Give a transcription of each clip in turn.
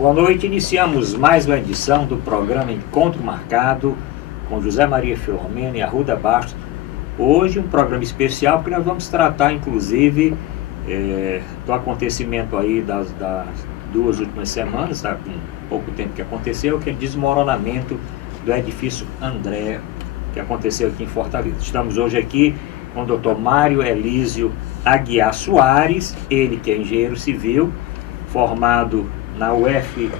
Boa noite, iniciamos mais uma edição do programa Encontro Marcado com José Maria Filomeno e Arruda Bastos. Hoje um programa especial porque nós vamos tratar inclusive do acontecimento aí das duas últimas semanas, tá? Com pouco tempo que aconteceu, que é o desmoronamento do edifício André, que aconteceu aqui em Fortaleza. Estamos hoje aqui com o Dr. Mário Elísio Aguiar Soares, ele que é engenheiro civil, formado na UFRJ,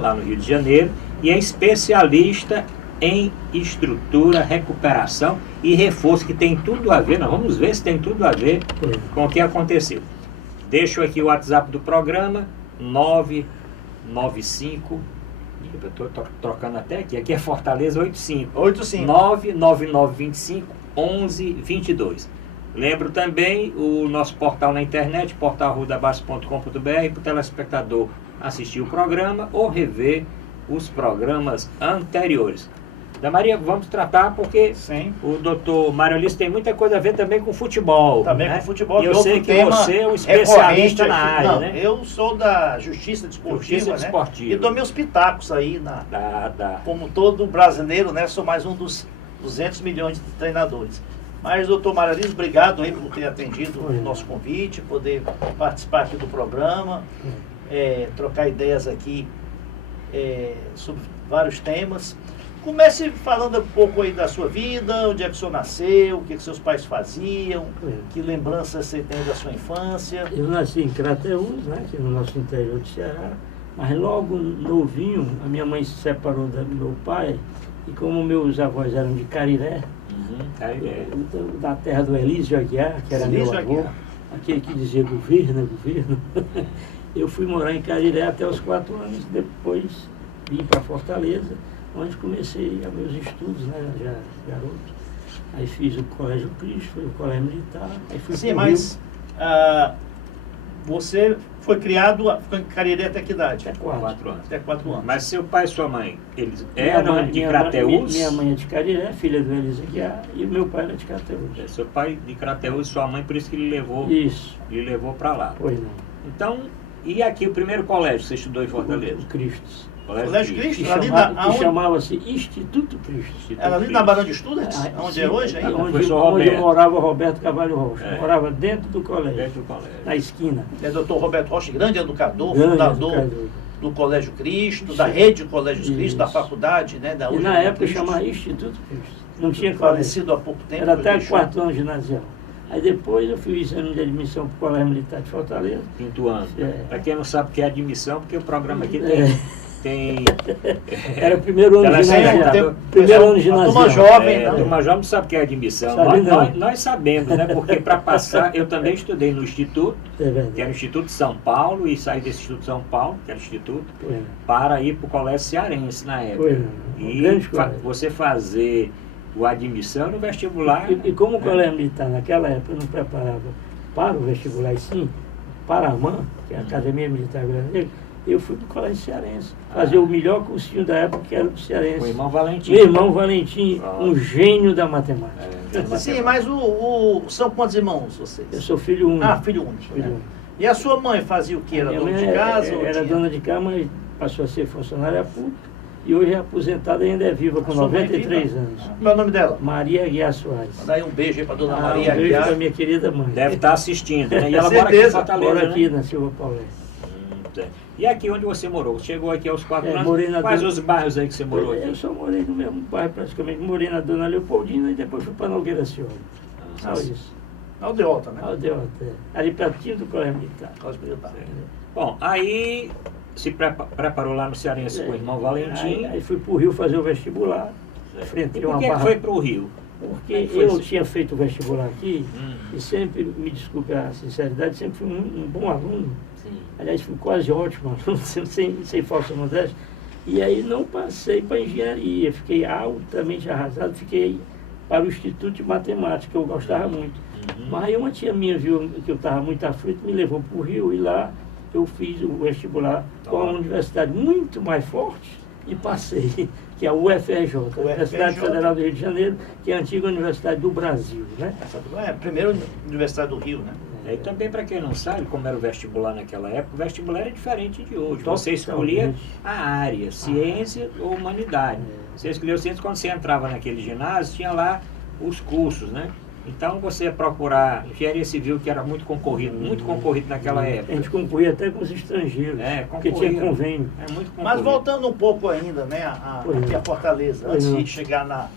lá no Rio de Janeiro, e é especialista em estrutura, recuperação e reforço, que tem tudo a ver, nós vamos ver se tem tudo a ver com o que aconteceu. Deixo aqui o WhatsApp do programa, 995, eu estou trocando até aqui é Fortaleza 85 99925 1122. Lembro também o nosso portal na internet, portalrudabastos.com.br, para o telespectador assistir o programa ou rever os programas anteriores. Da Maria, vamos tratar porque sim, o doutor Mário Elísio tem muita coisa a ver também com futebol. Também, né? Com futebol. E eu sei que você é um especialista na área, né? Eu sou da Justiça Desportiva, né? E dou meus pitacos aí, como todo brasileiro, né? Sou mais um dos 200 milhões de treinadores. Mas, doutor Mário Elísio, obrigado aí por ter atendido o nosso convite, poder participar aqui do programa, trocar ideias aqui sobre vários temas. Comece falando um pouco aí da sua vida, onde é que o senhor nasceu, o que seus pais faziam, que lembranças você tem da sua infância. Eu nasci em Crateús, né, aqui no nosso interior de Ceará, mas logo novinho, a minha mãe se separou do meu pai, e como meus avós eram de Cariré, da terra do Elísio Aguiar, que era meu avô, aquele que dizia governo, eu fui morar em Cariré até os 4 anos, depois vim para Fortaleza, onde comecei os meus estudos, né, já garoto. Aí fiz o Colégio Cristo, o Colégio Militar, aí fui Sim, mas você foi criado, ficou em Cariré até que idade? Até 4 anos. Até 4 anos. Mas seu pai e sua mãe, eles eram de Crateús? Minha mãe é de Cariré, filha do Elísio Aguiar, e o meu pai era de Crateús. Seu pai de Crateús e sua mãe, por isso que ele levou para lá. Pois não. Então, e aqui o primeiro colégio que você estudou em Fortaleza? O Cristo. Colégio Cristo? Que chamava-se Instituto Cristo. Era ali na Barão de Estudantes? Onde é hoje? Onde morava Roberto Cavalho Rocha. Morava dentro do colégio. Na esquina. É doutor Roberto Rocha, grande educador, fundador do Colégio Cristo, da rede Colégio Cristo, da faculdade, né? E na época chamava Instituto Cristo. Não tinha falecido há pouco tempo. Era até o 4º ano ginasial. Aí depois eu fiz o exame de admissão para o Colégio Militar de Fortaleza. 5º ano. Para quem não sabe o que é admissão, porque o programa aqui tem... Era o primeiro ano ginasial. Primeiro ano ginasial. Turma jovem, a turma jovem não sabe o que é admissão. Nós sabemos, né? Porque para passar, eu também estudei no Instituto, que era o Instituto de São Paulo, e saí desse Instituto de São Paulo, que era o Instituto, para ir para o Colégio Cearense na época. E você fazer o admissão no vestibular... E como o Colégio Militar naquela época não preparava para o vestibular, e sim para a AMAN, que é a Academia Militar Brasileira, eu fui para o Colégio Cearense, fazer o melhor cursinho da época, que era o Cearense. O irmão Valentim. Meu irmão Valentim, um gênio da matemática. Sim, mas são quantos irmãos vocês? Eu sou filho único. Filho único. E a sua mãe fazia o quê? Era dona de casa? Era dona de casa, mas passou a ser funcionária pública. E hoje é aposentada e ainda é viva, com 93 anos. Como é o nome dela? Maria Aguiar Soares. Manda aí um beijo aí para dona Maria Aguiar. Um beijo para minha querida mãe. Deve estar assistindo, né? E ela mora aqui em Fortaleza, mora aqui na Silva Paulé. E aqui onde você morou? Chegou aqui aos 4 anos? Quais os bairros aí que você morou aqui? Eu só morei no mesmo bairro praticamente. Morei na Dona Leopoldina e depois fui para Nogueira Cioli. Só isso. Aldeota, né? Aldeota, ali pertinho do Colégio Militar. Bom, aí se preparou lá no Cearense com o irmão Valentim. Aí fui para o Rio fazer o vestibular. E por que foi para o Rio? Porque eu tinha feito o vestibular aqui e sempre, me desculpe a sinceridade, sempre fui um bom aluno. Sim. Aliás, fui quase ótimo aluno, sem falsa modéstia. E aí não passei para engenharia, fiquei altamente arrasado, fiquei para o Instituto de Matemática, que eu gostava muito. Mas aí uma tia minha viu que eu estava muito aflito, me levou para o Rio e lá eu fiz o vestibular com uma universidade muito mais forte e passei, que é a UFRJ, Universidade Federal do Rio de Janeiro, que é a antiga Universidade do Brasil, né? É a primeira Universidade do Rio, né? E também, para quem não sabe, como era o vestibular naquela época, o vestibular era diferente de hoje. Você escolhia a área, ciência ou humanidade. Você escolheu ciência, quando você entrava naquele ginásio, tinha lá os cursos, né? Então você ia procurar engenharia civil, que era muito concorrido naquela época. A gente concorria até com os estrangeiros, porque tinha convênio. Mas voltando um pouco ainda, né, aqui a Fortaleza, antes de chegar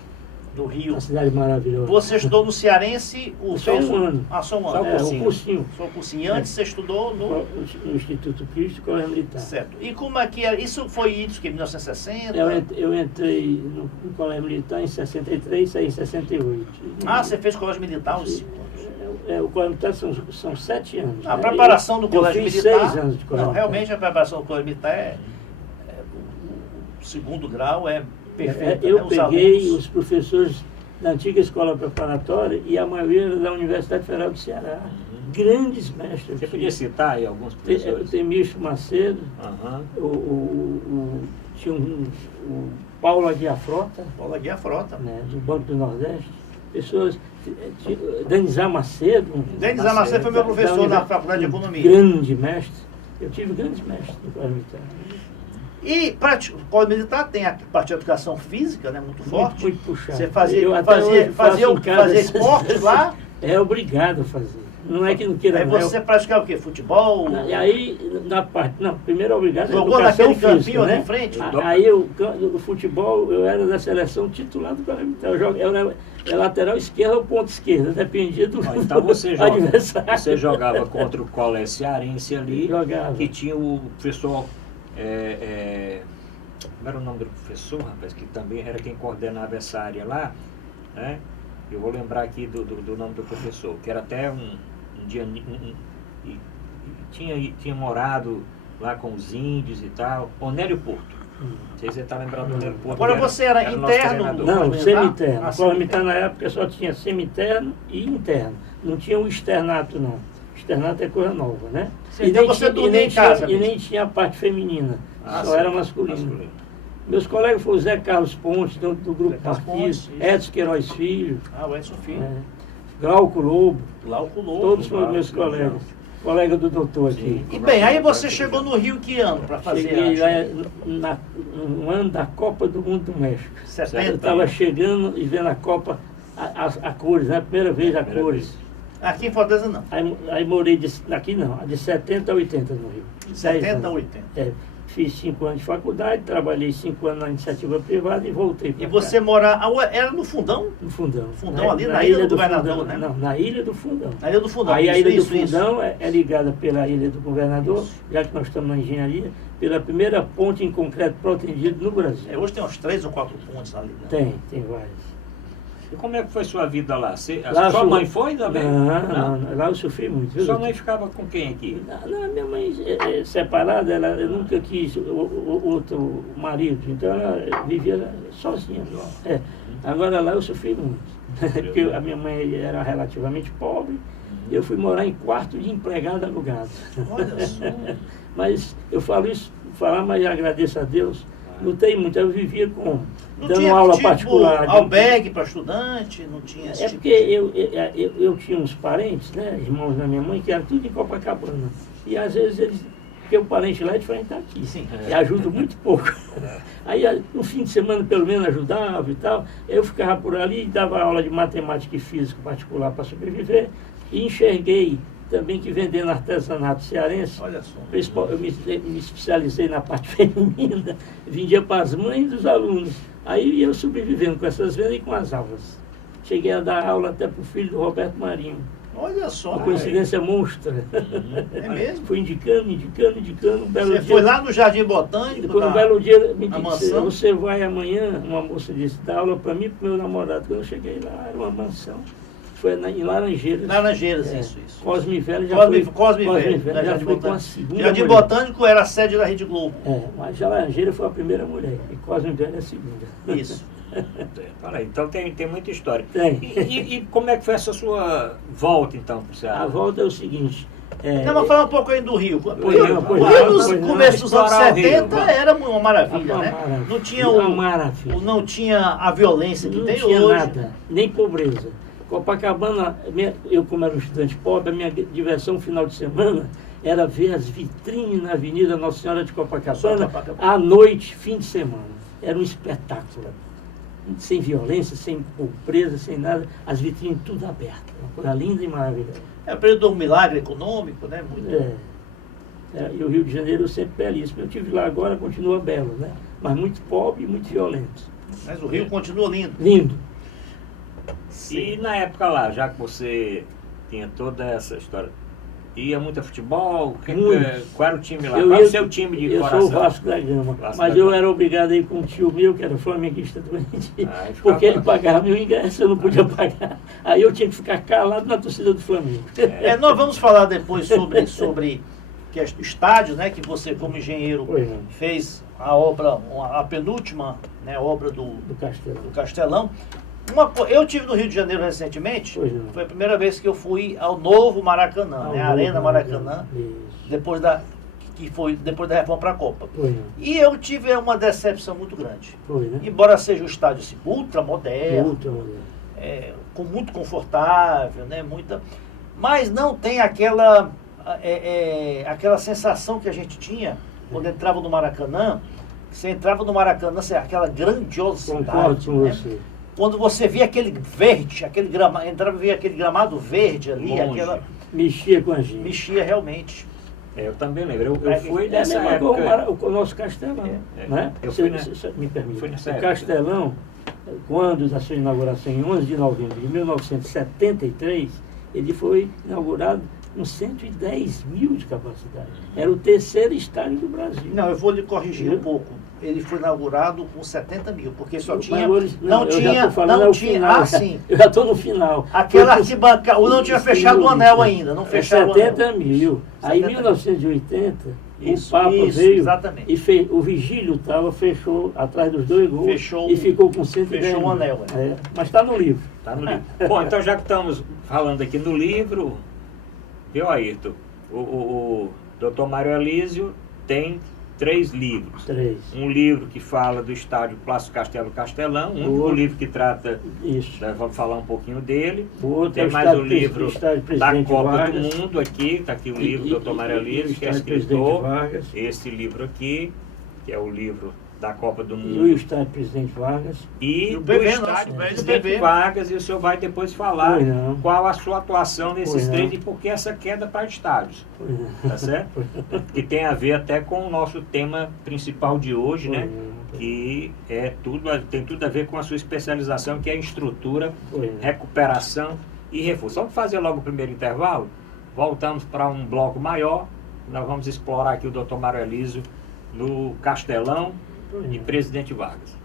do Rio. Uma cidade maravilhosa. Você estudou no Cearense? Só um ano. Só um ano. Um cursinho. Só um cursinho. E antes você estudou no Instituto Cristo e Colégio Militar. Certo. E como é que era? Isso foi em 1960? Eu entrei no Colégio Militar em 63 e saí em 68. Você fez Colégio Militar uns 5 anos? O Colégio Militar são 7 anos. A preparação do Colégio Militar... Eu fiz 6 anos de Colégio Militar. Realmente a preparação do Colégio Militar o segundo grau é perfeito. Eu peguei os professores da antiga escola preparatória e a maioria era da Universidade Federal do Ceará. Grandes mestres. Você podia citar aí alguns professores? Tem Micho Macedo, tinha o Paulo Aguiar Frota. Paulo Aguiar Frota. Né, do Banco do Nordeste. Pessoas... Danizar Macedo. Danizar Macedo foi meu professor na Faculdade de Economia. Grande mestre. Eu tive grandes mestres no Colégio Militar. E o Colégio Militar tem a parte de educação física, né, muito forte. Muito puxado. Você fazia esporte lá? É obrigado a fazer. Não é que não queira. Aí você praticava o quê? Futebol? E aí, na parte... Não, primeiro é obrigado. Jogou naquele campinho ali em frente? Aí o futebol, eu era da seleção titular do Colégio Militar. Eu era lateral esquerda ou ponta esquerda, dependia do então adversário. Você jogava contra o Colégio Cearense ali, que tinha o professor... como era o nome do professor, rapaz, que também era quem coordenava essa área lá, né? Eu vou lembrar aqui do nome do professor, que era até um dia... tinha morado lá com os índios e tal, Onélio Porto. Não sei se você está lembrado do Onélio Porto. Agora você era interno? Não, semi-interno. O Colégio Militar na época só tinha semi-interno e interno. Não tinha o externato, não. Externato é coisa nova, né? Então você dormia em casa e nem tinha a parte feminina, só era masculino. Meus colegas foram o Zé Carlos Pontes, do Grupo Partido, Edson Queiroz Filho, o Edson Filho. Glauco Lobo, todos foram meus colegas. Colega do doutor aqui. E bem, aí você chegou no Rio que ano para fazer? Cheguei lá no ano da Copa do Mundo do México. 70. Eu estava chegando e vendo a Copa, a cores, né? Primeira vez a cores. Aqui em Fortaleza não. Aí morei, aqui não, de 70 a 80 no Rio. 70 a 80. Fiz 5 anos de faculdade, trabalhei 5 anos na iniciativa privada e voltei para cá. E você morava... Era no Fundão? No Fundão. Fundão ali na Ilha do Governador, né? Não, na Ilha do Fundão. Na Ilha do Fundão. Aí a Ilha do Fundão é ligada pela Ilha do Governador, já que nós estamos na engenharia, pela primeira ponte em concreto protegido no Brasil. Hoje tem uns 3 ou 4 pontes ali, né? Tem vários. E como é que foi sua vida lá? Sua mãe foi também? Não, lá eu sofri muito. Sua mãe ficava com quem aqui? Não, minha mãe separada, eu nunca quis outro marido, então ela vivia sozinha. Agora lá eu sofri muito, porque a minha mãe era relativamente pobre, e eu fui morar em quarto de empregado alugado. Olha só. Mas eu falo isso, mas agradeço a Deus, lutei muito, eu vivia dando aula particular. Albergue para estudante, não tinha esse porque eu tinha uns parentes, né, irmãos da minha mãe, que eram tudo em Copacabana. E às vezes porque o parente lá é diferente daqui. Sim. E ajuda muito pouco. Aí no fim de semana pelo menos ajudava e tal. Eu ficava por ali e dava aula de matemática e física particular para sobreviver. E enxerguei também que vendendo artesanato cearense. Olha só. Eu me especializei na parte feminina, vendia para as mães dos alunos. Aí eu sobrevivendo com essas vendas e com as aulas. Cheguei a dar aula até para o filho do Roberto Marinho. Olha só. Uma coincidência monstra. É mesmo? Fui indicando. Um belo dia, foi lá no Jardim Botânico? Depois, um belo dia me disse, você vai amanhã, uma moça disse, dar aula para mim e para o meu namorado. Quando eu cheguei lá, era uma mansão. Foi em Laranjeiras. Laranjeiras, isso. Cosme Velho já foi. Cosme Velho. Já foi com a segunda Jardim mulher. Botânico era a sede da Rede Globo. Mas a Laranjeira foi a primeira mulher. E Cosme Velho é a segunda. Isso. Então tem muita história. Tem. E como é que foi essa sua volta, então, para o Ceará? A volta é o seguinte... Vamos falar um pouco aí do Rio. O Rio, no começo dos anos 70 era uma maravilha, uma né? Maravilha. Não tinha não tinha a violência que tem hoje. Não tinha nada, nem pobreza. Copacabana, eu como era um estudante pobre, a minha diversão no final de semana era ver as vitrines na Avenida Nossa Senhora de Copacabana à noite, fim de semana. Era um espetáculo. Sem violência, sem pobreza, sem nada. As vitrines tudo abertas. Uma coisa linda e maravilhosa. É o período do milagre econômico, né? Muito... E o Rio de Janeiro sempre belíssimo. Eu estive lá agora, continua belo, né? Mas muito pobre e muito violento. Mas o Rio continua lindo. Lindo. E na época lá, já que você tinha toda essa história, ia muito a futebol? Qual era o time lá? Qual era o seu time de coração? Eu sou o Vasco da Gama. Mas eu era obrigado a ir com um tio meu, que era flamenguista doente, porque ele pagava meu ingresso, eu não podia pagar. Aí eu tinha que ficar calado na torcida do Flamengo. Nós vamos falar depois sobre estádios, né? Que você, como engenheiro, fez a obra, a penúltima, né, obra do Castelão. Eu estive no Rio de Janeiro recentemente, foi a primeira vez que eu fui ao novo Maracanã, né, a Arena Maracanã, depois da reforma para a Copa. E eu tive uma decepção muito grande. Embora seja um estádio assim, ultra moderno, com muito confortável, né, mas não tem aquela sensação que a gente tinha quando entrava no Maracanã. Você entrava no Maracanã, aquela grandiosidade, né? Quando você via aquele verde, via aquele gramado verde ali, mexia com a gente. Mexia realmente. Eu também lembro. Eu fui nessa época. O nosso Castelão, né? Me permite. O Castelão, quando da sua inauguração em 11 de novembro de 1973, ele foi inaugurado com 110 mil de capacidade. Era o terceiro estádio do Brasil. Não, eu vou lhe corrigir um pouco. Ele foi inaugurado com 70 mil, porque só tinha... Não tinha... sim. Eu já estou no final. Aquela arquibancada... Não tinha fechado o anel ainda, não fecharam o anel. 70 mil. Aí em 1980, o Papa veio e o Vigílio fechou atrás dos 2 gols e ficou com 110 mil. Fechou o anel. Mas está no livro. Está no livro. Bom, então já que estamos falando aqui no livro, viu, Ayrton? O Dr. Mário Elísio tem 3 livros. 3. Um livro que fala do estádio Plácido Castelo Castelão, um livro que trata, vamos falar um pouquinho dele. Tem mais um livro da Copa do Mundo aqui, está aqui o livro do Dr. Mário Elísio, que é escritor. Esse livro aqui, que é o livro da Copa do Mundo. E o estádio Presidente Vargas. E do estádio Presidente Vargas, e o senhor vai depois falar qual a sua atuação nesses 3 e por que essa queda para estádios. Tá certo? Que tem a ver até com o nosso tema principal de hoje, né? Que tem tudo a ver com a sua especialização, que é estrutura, recuperação e reforço. Vamos fazer logo o primeiro intervalo? Voltamos para um bloco maior. Nós vamos explorar aqui o Dr. Mário Elísio no Castelão e Presidente Vargas.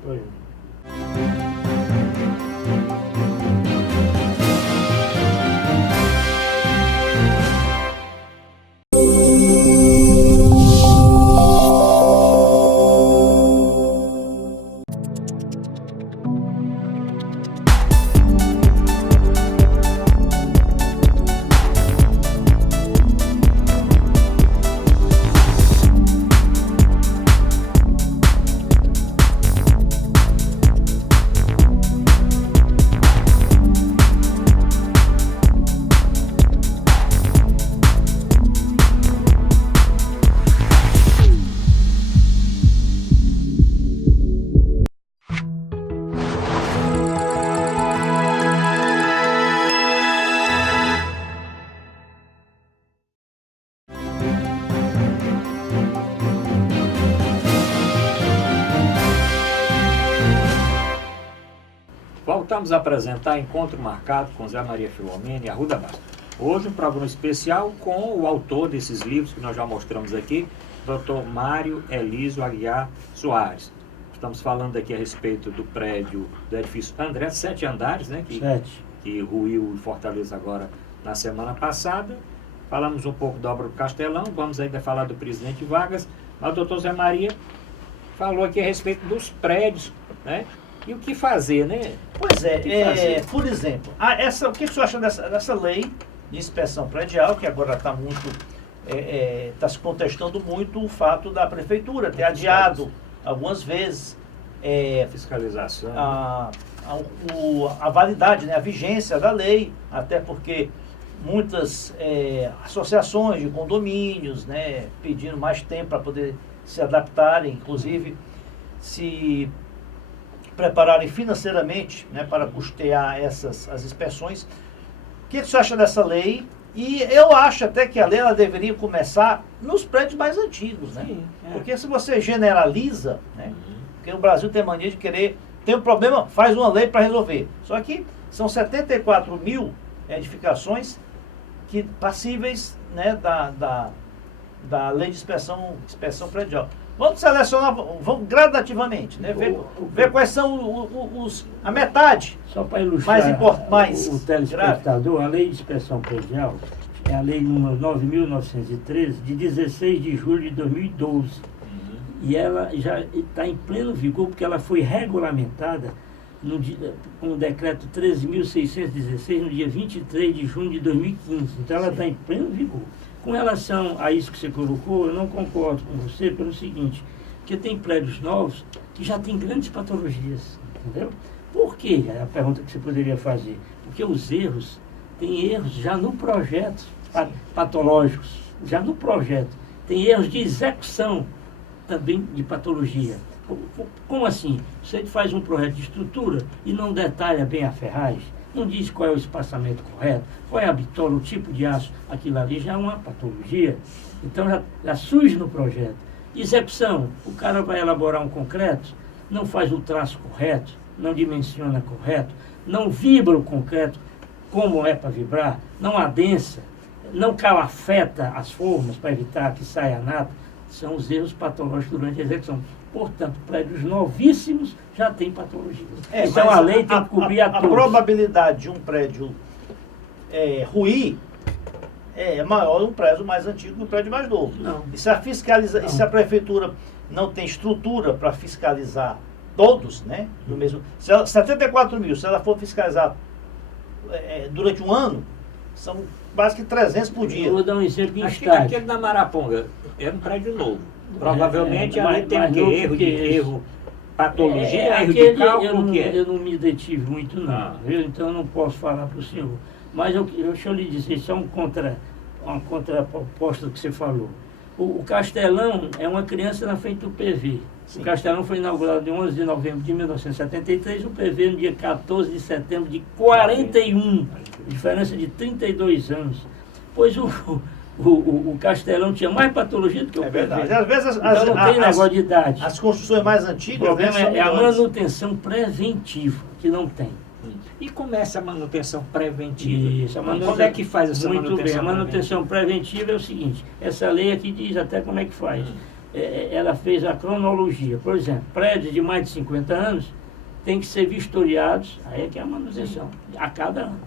Voltamos a apresentar Encontro Marcado com Zé Maria Filomena e Arruda Bastos. Hoje um programa especial com o autor desses livros que nós já mostramos aqui, Dr. Mário Elísio Aguiar Soares. Estamos falando aqui a respeito do prédio do edifício André, 7 andares, né? Que ruiu em Fortaleza agora na semana passada. Falamos um pouco da obra do Castelão, vamos ainda falar do Presidente Vargas, mas o doutor Zé Maria falou aqui a respeito dos prédios, né? E o que fazer, né? Pois por exemplo, o que o senhor acha dessa lei de inspeção predial, que agora está muito, está se contestando muito o fato da prefeitura ter adiado algumas vezes fiscalização, a validade, né, a vigência da lei, até porque muitas associações de condomínios, né, pedindo mais tempo para poder se adaptarem, inclusive se prepararem financeiramente, né, para custear as inspeções. O que você acha dessa lei? E eu acho até que a lei ela deveria começar nos prédios mais antigos, né? Sim, Porque se você generaliza, né, porque o Brasil tem mania de querer, tem um problema, faz uma lei para resolver. Só que são 74 mil edificações passíveis, né, da lei de inspeção predial. Vamos selecionar, vamos gradativamente, né? Ver quais são a metade. Só para ilustrar mais o telespectador, grave. A lei de inspeção predial é a lei número 9.913, de 16 de julho de 2012. E ela já está em pleno vigor, porque ela foi regulamentada com o decreto 13.616, no dia 23 de junho de 2015. Então ela está em pleno vigor. Com relação a isso que você colocou, eu não concordo com você pelo seguinte, porque tem prédios novos que já têm grandes patologias, entendeu? Por quê? É a pergunta que você poderia fazer. Porque tem erros já no projeto, patológicos, já no projeto. Tem erros de execução também de patologia. Como assim? Você faz um projeto de estrutura e não detalha bem a ferragem, não diz qual é o espaçamento correto, qual é a bitola, o tipo de aço, aquilo ali já é uma patologia. Então já surge no projeto. Execução, o cara vai elaborar um concreto, não faz o traço correto, não dimensiona correto, não vibra o concreto como é para vibrar, não adensa, não calafeta as formas para evitar que saia nada. São os erros patológicos durante a execução. Portanto, prédios novíssimos já têm patologia. Então a lei tem que cobrir a todos. A probabilidade de um prédio ruir é maior um prédio mais antigo que um prédio mais novo. Não. E se a prefeitura não tem estrutura para fiscalizar todos, né? No mesmo, 74 mil, se ela for fiscalizar durante um ano, são quase que 300 por dia. Eu vou dar um exemplo em aquele da Maraponga era um prédio novo. Provavelmente ali tem o quê? Erro, patologia, erro de cálculo, eu não me detive muito não, viu? Então eu não posso falar para o senhor. Mas deixa eu lhe dizer, isso é uma contraproposta que você falou. O Castelão é uma criança na frente do PV. Sim. O Castelão foi inaugurado em 11 de novembro de 1973, o PV no dia 14 de setembro de 41, diferença de 32 anos. Pois o Castelão tinha mais patologia do que o PV. Verdade. Às vezes então não tem negócio de idade. As construções mais antigas... O problema é a manutenção preventiva, que não tem. E como é essa manutenção preventiva? Isso, como é que faz essa manutenção preventiva? Muito bem, a manutenção preventiva é o seguinte, essa lei aqui diz até como é que faz. Ela fez a cronologia. Por exemplo, prédios de mais de 50 anos têm que ser vistoriados, aí é que é a manutenção, a cada ano.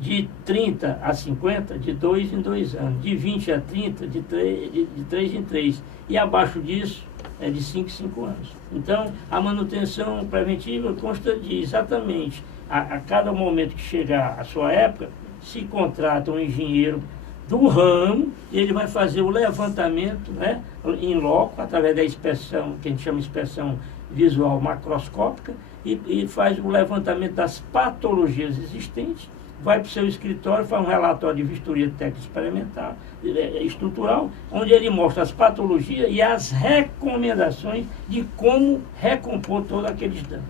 De 30 a 50, de 2 em 2 anos. De 20 a 30, de 3 em 3. E abaixo disso, é de 5 em 5 anos. Então, a manutenção preventiva consta de exatamente, a cada momento que chegar a sua época, se contrata um engenheiro do ramo, e ele vai fazer o levantamento, né, em loco, através da inspeção, que a gente chama de inspeção visual macroscópica, e faz o levantamento das patologias existentes, vai para o seu escritório, faz um relatório de vistoria técnica experimental, estrutural, onde ele mostra as patologias e as recomendações de como recompor todos aqueles danos.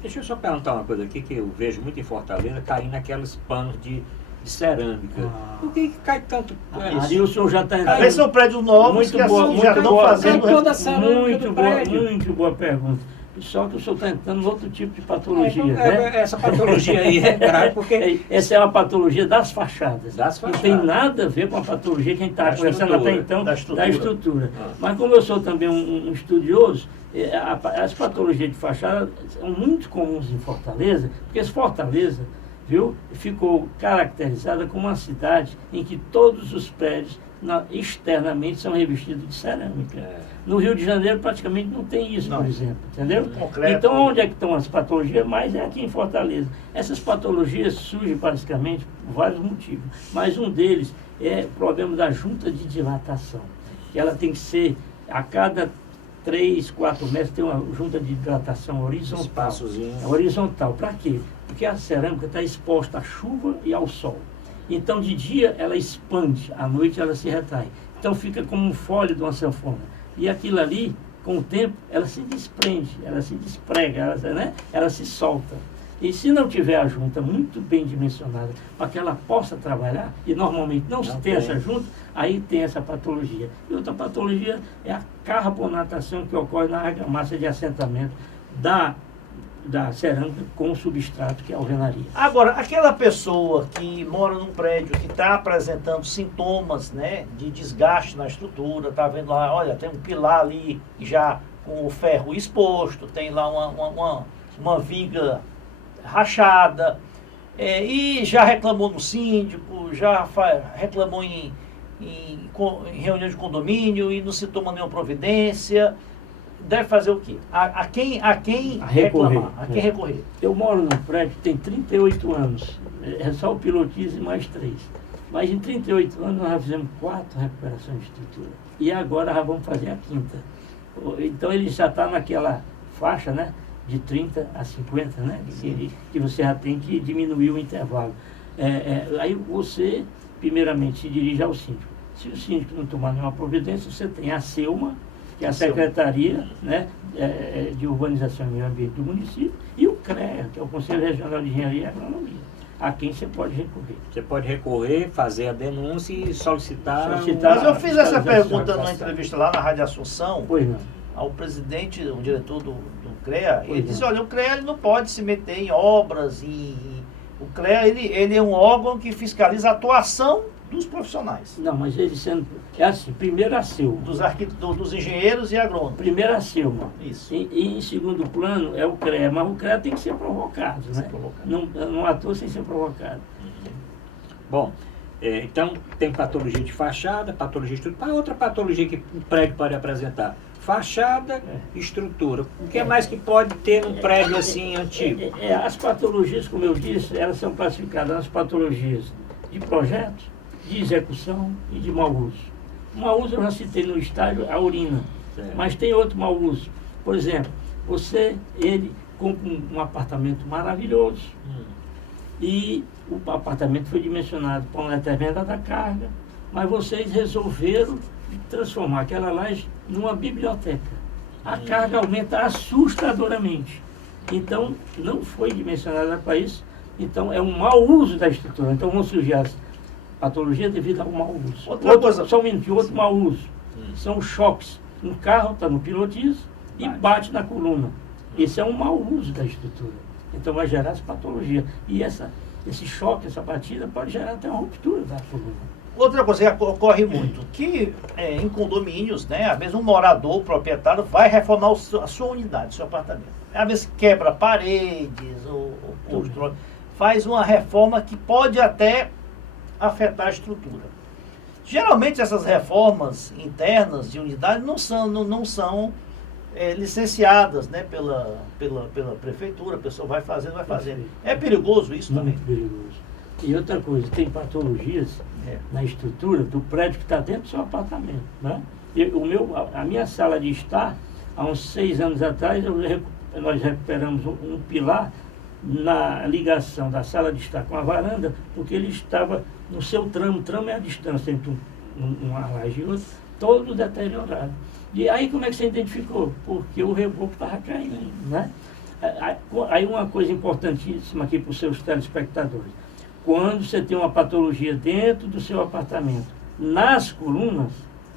Deixa eu só perguntar uma coisa aqui, que eu vejo muito em Fortaleza, caindo aqueles panos de cerâmica. Por que cai tanto? Ali o senhor já está entrando. Às vezes são prédios novos muito que boa, assim, já estão fazendo... Toda a cerâmica muito boa pergunta. Só que o senhor está entrando em outro tipo de patologia, né? Essa patologia aí é grave porque... Essa é uma patologia das fachadas. Não tem nada a ver com a patologia que a gente está conversando até então, da estrutura. Mas como eu sou também um estudioso, as patologias de fachada são muito comuns em Fortaleza, porque Fortaleza, viu, ficou caracterizada como uma cidade em que todos os prédios externamente são revestidos de cerâmica. No Rio de Janeiro praticamente não tem isso, por exemplo, entendeu? Concreto. Então onde é que estão as patologias? Mais é aqui em Fortaleza. Essas patologias surgem basicamente por vários motivos, mas um deles é o problema da junta de dilatação, que ela tem que ser a cada 3, 4 metros, tem uma junta de hidratação horizontal. Horizontal. Para quê? Porque a cerâmica está exposta à chuva e ao sol. Então, de dia, ela expande, à noite ela se retrai. Então, fica como um fole de uma sanfona. E aquilo ali, com o tempo, ela se desprende, ela se desprega, ela se solta. E se não tiver a junta muito bem dimensionada, para que ela possa trabalhar, e normalmente não se tem essa junta, aí tem essa patologia. E outra patologia é a carbonatação que ocorre na argamassa de assentamento da cerâmica com o substrato, que é a alvenaria. Agora, aquela pessoa que mora num prédio que está apresentando sintomas, né, de desgaste na estrutura, está vendo lá, olha, tem um pilar ali já com o ferro exposto, tem lá uma viga rachada, e já reclamou no síndico, já reclamou em reunião de condomínio e não se toma nenhuma providência, deve fazer o quê? A quem reclamar? A quem recorrer? Eu moro num prédio que tem 38 anos, é só o pilotismo e mais 3. Mas em 38 anos nós já fizemos 4 recuperações de estrutura. E agora já vamos fazer a 5ª. Então ele já está naquela faixa, né? De 30 a 50, né? Que você já tem que diminuir o intervalo. Aí você, primeiramente, se dirige ao síndico. Se o síndico não tomar nenhuma providência, você tem a SEUMA, que é a Secretaria, né, de Urbanização e Meio Ambiente do município, e o CREA, que é o Conselho Regional de Engenharia e Agronomia, a quem você pode recorrer. Você pode recorrer, fazer a denúncia e solicitar. Mas eu fiz essa pergunta numa entrevista lá na Rádio Assunção. Pois não. Ao presidente, o diretor do CREA, ele disse, olha, o CREA ele não pode se meter em obras, o CREA ele é um órgão que fiscaliza a atuação dos profissionais. Não, mas ele sendo, é assim, primeiro a SEUMA. Dos engenheiros e agrônomos. Primeiro a SEUMA. Isso. E em segundo plano é o CREA, mas o CREA tem que ser provocado, né? Não atua sem ser provocado. Bom, então tem patologia de fachada, patologia de estrutura. Outra patologia que o prédio pode apresentar? Fachada, estrutura. O que mais que pode ter num prédio assim antigo? As patologias, como eu disse, elas são classificadas nas patologias de projeto, de execução e de mau uso. O mau uso eu já citei no estágio, a urina. Certo. Mas tem outro mau uso. Por exemplo, ele compra um apartamento maravilhoso e o apartamento foi dimensionado para uma determinada carga, mas vocês resolveram transformar aquela laje numa biblioteca. A carga aumenta assustadoramente. Então, não foi dimensionada para isso. Então, é um mau uso da estrutura. Então, vão surgir as patologias devido ao mau uso. Só um minutinho, outro mau uso. São choques. Um carro está no pilotismo e bate na coluna. Esse é um mau uso da estrutura. Então, vai gerar essa patologia. E esse choque, essa batida, pode gerar até uma ruptura da coluna. Outra coisa que ocorre muito, que em condomínios, né, às vezes um morador, o proprietário, vai reformar a sua unidade, o seu apartamento. Às vezes quebra paredes, ou faz uma reforma que pode até afetar a estrutura. Geralmente essas reformas internas de unidade não são licenciadas, né, pela prefeitura, a pessoa vai fazendo. É perigoso isso também? Muito perigoso. E outra coisa, tem patologias na estrutura do prédio que está dentro do seu apartamento, né? A minha sala de estar, há uns 6 anos atrás, nós recuperamos um pilar na ligação da sala de estar com a varanda, porque ele estava no seu tramo é a distância entre uma laje e outra, todo deteriorado. E aí como é que você identificou? Porque o reboco estava caindo, né? Aí uma coisa importantíssima aqui para os seus telespectadores. Quando você tem uma patologia dentro do seu apartamento, nas colunas,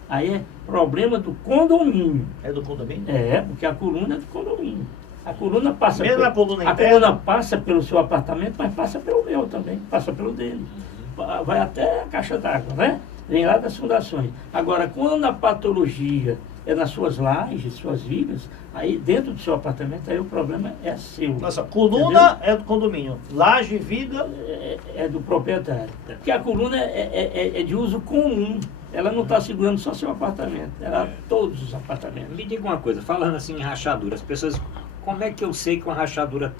aí é problema do condomínio. É do condomínio? Porque a coluna é do condomínio. A coluna passa a coluna passa pelo seu apartamento, mas passa pelo meu também, passa pelo dele. Vai até a caixa d'água, né? Vem lá das fundações. Agora, quando a patologia é nas suas lajes, suas vigas, aí dentro do seu apartamento, aí o problema é seu. Nossa, coluna, entendeu? É do condomínio, laje, viga... É do proprietário. Porque a coluna é de uso comum. Ela não está segurando só seu apartamento, ela todos os apartamentos. Me diga uma coisa, falando assim em rachadura, as pessoas, como é que eu sei que uma rachadura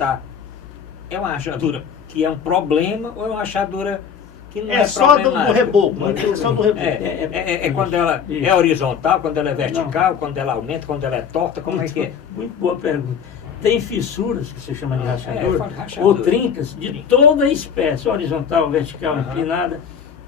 é uma rachadura que é um problema ou é uma rachadura que não é só do reboco, é só do reboco. É quando ela é horizontal, quando ela é vertical, quando ela aumenta, quando ela é torta, como é que é? Muito boa pergunta. Tem fissuras, que se chama de rachador, ou trincas, de toda a espécie, horizontal, vertical, inclinada.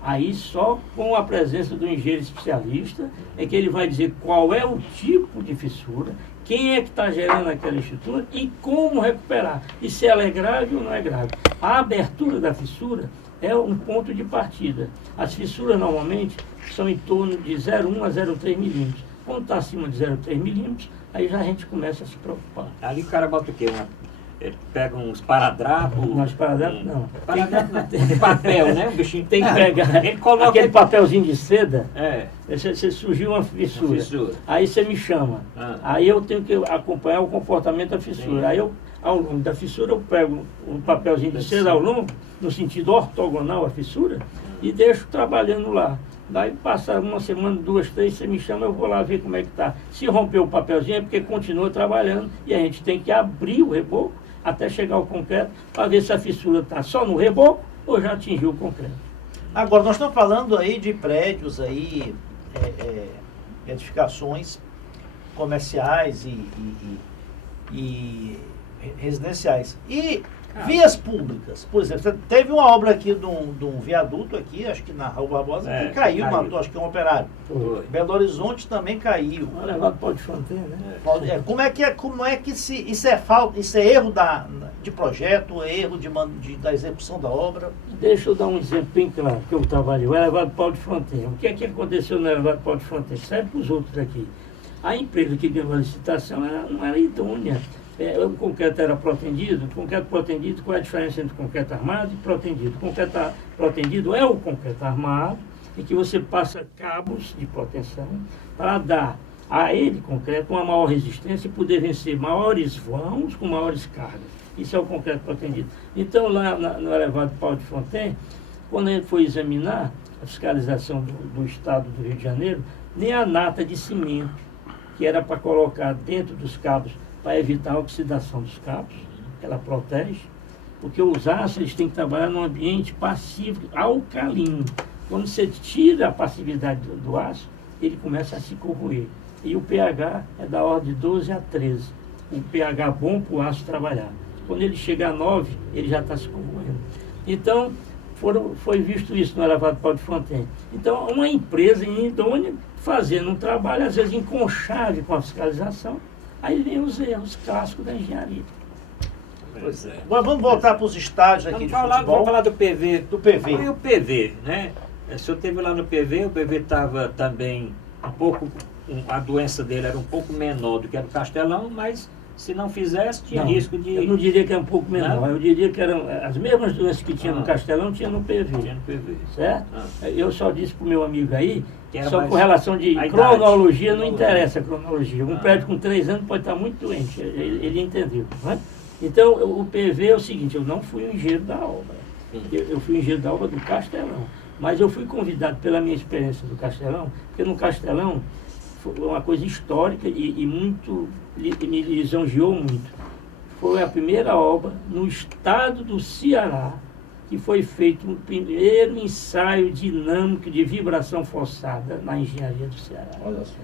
Aí só com a presença do engenheiro especialista é que ele vai dizer qual é o tipo de fissura, quem é que está gerando aquela estrutura e como recuperar. E se ela é grave ou não é grave. A abertura da fissura é um ponto de partida. As fissuras normalmente são em torno de 0,1 a 0,3 milímetros. Quando está acima de 0,3 milímetros, aí já a gente começa a se preocupar. Ali o cara bota o quê? Ele pega uns paradrapos. Não, paradrapos não. Paradrapo não. De papel, né? O bichinho tem que pegar. Ele coloca aquele papelzinho de seda. Você surgiu uma fissura. Aí você me chama. Aí eu tenho que acompanhar o comportamento da fissura. Sim. Aí ao longo da fissura, eu pego um papelzinho de seda ao longo, no sentido ortogonal à fissura, e deixo trabalhando lá. Daí passa uma semana, 2, 3, você me chama, eu vou lá ver como é que está. Se rompeu o papelzinho é porque continua trabalhando e a gente tem que abrir o reboco até chegar ao concreto para ver se a fissura está só no reboco ou já atingiu o concreto. Agora, nós estamos falando aí de prédios aí, edificações comerciais e residenciais. E vias públicas, por exemplo, teve uma obra aqui de um viaduto aqui, acho que na Rua Barbosa, que caiu, matou, acho que um operário. Belo Horizonte também caiu. Levado Pau de Fronteira, né? Como é que isso é falta, isso é erro de projeto, erro da execução da obra? Deixa eu dar um exemplo bem claro, que eu trabalhei, o elevado Pau de Fronteira. O que é que aconteceu no elevado Pau de Fronteira? Serve para os outros aqui. A empresa que ganhou a licitação não era idônea. O concreto era protendido. Concreto protendido, qual é a diferença entre concreto armado e protendido? O concreto protendido é o concreto armado, em que você passa cabos de proteção para dar a ele, concreto, uma maior resistência e poder vencer maiores vãos com maiores cargas. Isso é o concreto protendido. Então, lá no elevado Pau de Fronteira, quando a gente foi examinar a fiscalização do Estado do Rio de Janeiro, nem a nata de cimento, que era para colocar dentro dos cabos, para evitar a oxidação dos cabos, ela protege, porque os aços eles têm que trabalhar num ambiente passivo, alcalino. Quando você tira a passividade do aço, ele começa a se corroer. E o pH é da ordem de 12 a 13. O pH bom para o aço trabalhar. Quando ele chega a 9, ele já está se corroendo. Então, foi visto isso no elevado Pau de Fronteira. Então, uma empresa idônea fazendo um trabalho, às vezes em conchave com a fiscalização, aí vem os erros clássicos da engenharia. Pois é. Mas vamos voltar para os estádios aqui de futebol. Vamos falar do PV. Do PV. E o PV, né? O senhor esteve lá no PV, o PV estava também um pouco, a doença dele era um pouco menor do que a do Castelão, mas se não fizesse, tinha risco de... Eu não diria que é um pouco menor, eu diria que eram as mesmas doenças que tinha no Castelão, tinha no PV. Tinha no PV. Certo? Eu só disse para o meu amigo aí, só com relação de cronologia, não interessa a cronologia. Um prédio com 3 anos pode estar muito doente, ele entendeu. Né? Então, o PV é o seguinte, eu não fui o engenheiro da obra. Eu fui o engenheiro da obra do Castelão. Mas eu fui convidado pela minha experiência do Castelão, porque no Castelão foi uma coisa histórica e muito, me lisonjeou muito. Foi a primeira obra no estado do Ceará que foi feito um primeiro ensaio dinâmico de vibração forçada na engenharia do Ceará. Olha só.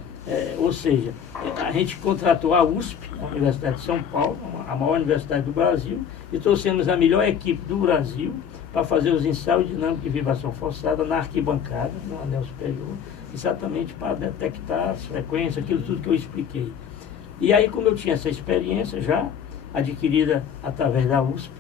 Ou seja, a gente contratou a USP, a Universidade de São Paulo, a maior universidade do Brasil, e trouxemos a melhor equipe do Brasil para fazer os ensaios dinâmicos de vibração forçada na arquibancada, no anel superior, exatamente para detectar as frequências, aquilo tudo que eu expliquei. E aí, como eu tinha essa experiência já adquirida através da USP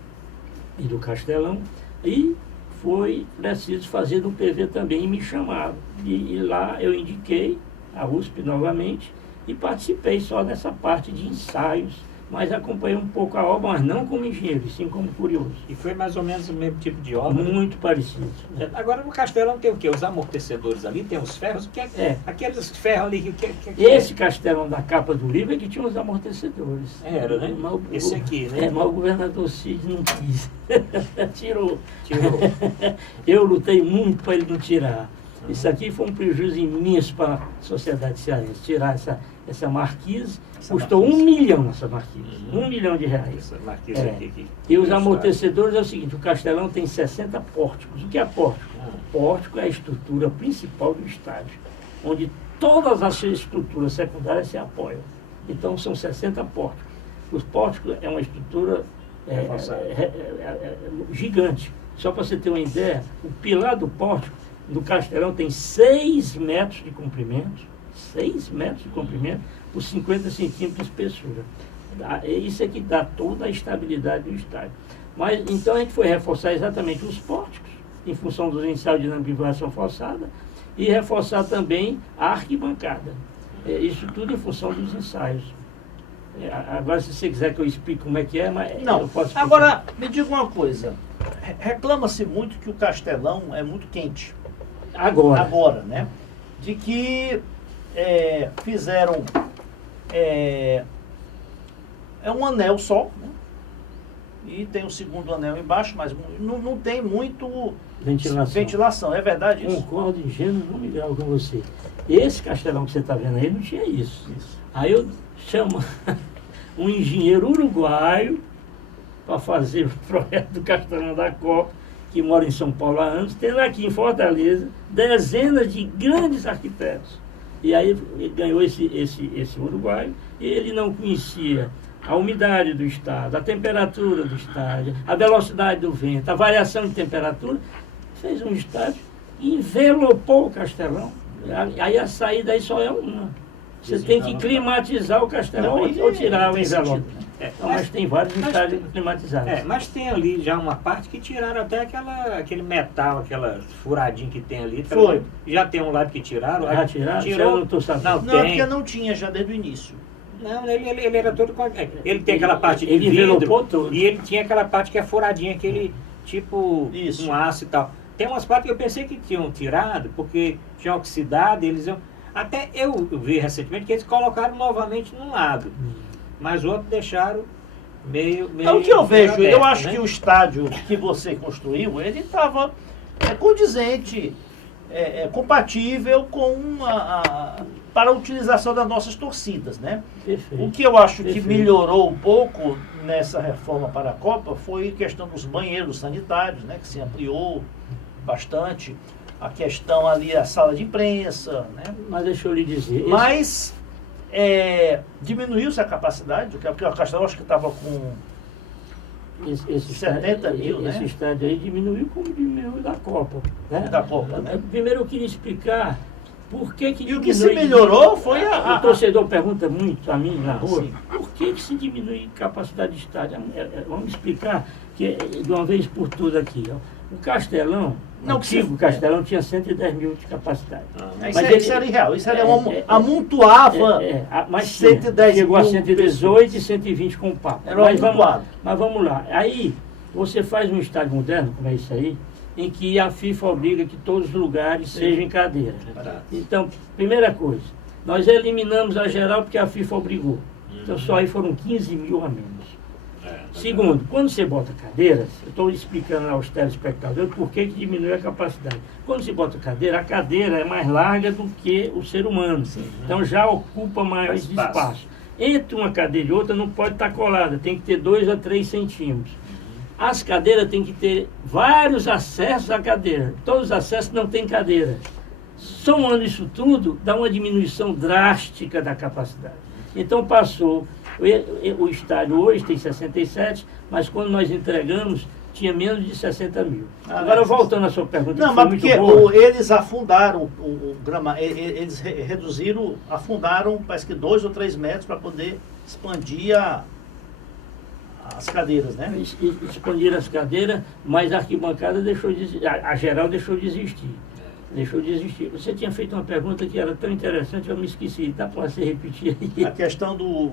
e do Castelão, e foi preciso fazer no PV também, e me chamaram. E lá eu indiquei a USP novamente e participei só dessa parte de ensaios, mas acompanhei um pouco a obra, mas não como engenheiro, sim como curioso. E foi mais ou menos o mesmo tipo de obra? Muito parecido. Agora no Castelão tem o quê? Os amortecedores ali, tem os ferros? O que é? Aqueles ferros ali, o que Esse Castelão da capa do livro é que tinha os amortecedores. Era, né? Esse aqui, né? Mas o governador Cid não quis. Tirou. Eu lutei muito para ele não tirar. Isso aqui foi um prejuízo imenso para a sociedade cearense. Tirar essa marquise, custou R$1 milhão essa marquise. R$1 milhão. Essa marquise aqui. E os amortecedores é o seguinte, o Castelão tem 60 pórticos. O que é pórtico? Pórtico é a estrutura principal do estádio, onde todas as estruturas secundárias se apoiam. Então são 60 pórticos. Os pórticos é uma estrutura gigante. Só para você ter uma ideia, o pilar do pórtico do Castelão tem 6 metros de comprimento, 6 metros de comprimento por 50 centímetros de espessura. Isso é que dá toda a estabilidade do estádio. Mas então a gente foi reforçar exatamente os pórticos, em função dos ensaios de vibração forçada, e reforçar também a arquibancada. Isso tudo em função dos ensaios. Agora, se você quiser que eu explique como é que é, mas não, eu posso explicar. Agora, me diga uma coisa. Reclama-se muito que o Castelão é muito quente. Agora, né? De que fizeram um anel só, né? E tem o segundo anel embaixo, mas não tem muito ventilação. É verdade isso? Concordo em gênero não grau com você. Esse Castelão que você está vendo aí não tinha isso. Aí eu chamo um engenheiro uruguaio para fazer o projeto do Castelão da Copa, que mora em São Paulo há anos, tendo aqui em Fortaleza dezenas de grandes arquitetos. E aí ele ganhou esse uruguaio, e ele não conhecia a umidade do estado, a temperatura do estádio, a velocidade do vento, a variação de temperatura. Fez um estádio e envelopou o Castelão. Aí a saída aí só é uma. Você tem que climatizar o Castelão ou tirar o envelope. Mas tem vários estádios climatizados. Mas tem ali já uma parte que tiraram até aquele metal, aquela furadinha que tem ali. Foi. Já tem um lado que tiraram. Já tiraram? Tirou. Eu não estou sabendo. Não, porque não tinha já desde o início. Não, ele era todo... Ele tem aquela parte de ele vidro todo. E ele tinha aquela parte que é furadinha, aquele tipo Isso. Um aço e tal. Tem umas partes que eu pensei que tinham tirado, porque tinha oxidado, eles iam... Até eu vi recentemente que eles colocaram novamente num lado, mas o outro deixaram meio o que eu vejo, aberto, eu acho né? que o estádio que você construiu, ele estava condizente, compatível para a utilização das nossas torcidas, né? Perfeito. O que eu acho que melhorou um pouco nessa reforma para a Copa foi a questão dos banheiros sanitários, né? Que se ampliou bastante. A questão ali, a sala de imprensa, né? Mas deixa eu lhe dizer... Mas diminuiu-se a capacidade, porque o Castelão acho que estava com 70 mil, né? Esse estádio aí diminuiu como diminuiu da Copa. Né? Da Copa, né? Primeiro eu queria explicar por que E o que se melhorou foi O torcedor pergunta muito a mim na rua, sim. por que se diminui a capacidade de estádio? Vamos explicar que de uma vez por todas aqui. Ó. O Castelão, o antigo Castelão, tinha 110 mil de capacidade. Isso era irreal, isso era amontoava mas 110 chegou mil a 118 e 120 com o papo. Era amontoado. Mas vamos lá. Aí, você faz um estádio moderno, como é isso aí, em que a FIFA obriga que todos os lugares sejam em cadeira. Então, primeira coisa, nós eliminamos a geral porque a FIFA obrigou. Então, só aí foram 15 mil a menos. Segundo, quando você bota cadeiras, eu estou explicando aos telespectadores por que diminui a capacidade. Quando você bota cadeira, a cadeira é mais larga do que o ser humano. Então já ocupa mais espaço. Entre uma cadeira e outra não pode estar colada, tem que ter 2 a 3 centímetros. As cadeiras têm que ter vários acessos à cadeira. Todos os acessos não têm cadeira. Somando isso tudo, dá uma diminuição drástica da capacidade. Então passou... O estádio hoje tem 67, mas quando nós entregamos, tinha menos de 60 mil. Agora, voltando à sua pergunta, não, mas porque eles afundaram o grama, eles reduziram, afundaram, parece que 2 ou 3 metros para poder expandir as cadeiras, né? Expandiram as cadeiras, mas a arquibancada deixou de, a geral deixou de existir. Deixou de existir. Você tinha feito uma pergunta que era tão interessante, eu me esqueci. Dá para você repetir aí? A questão do...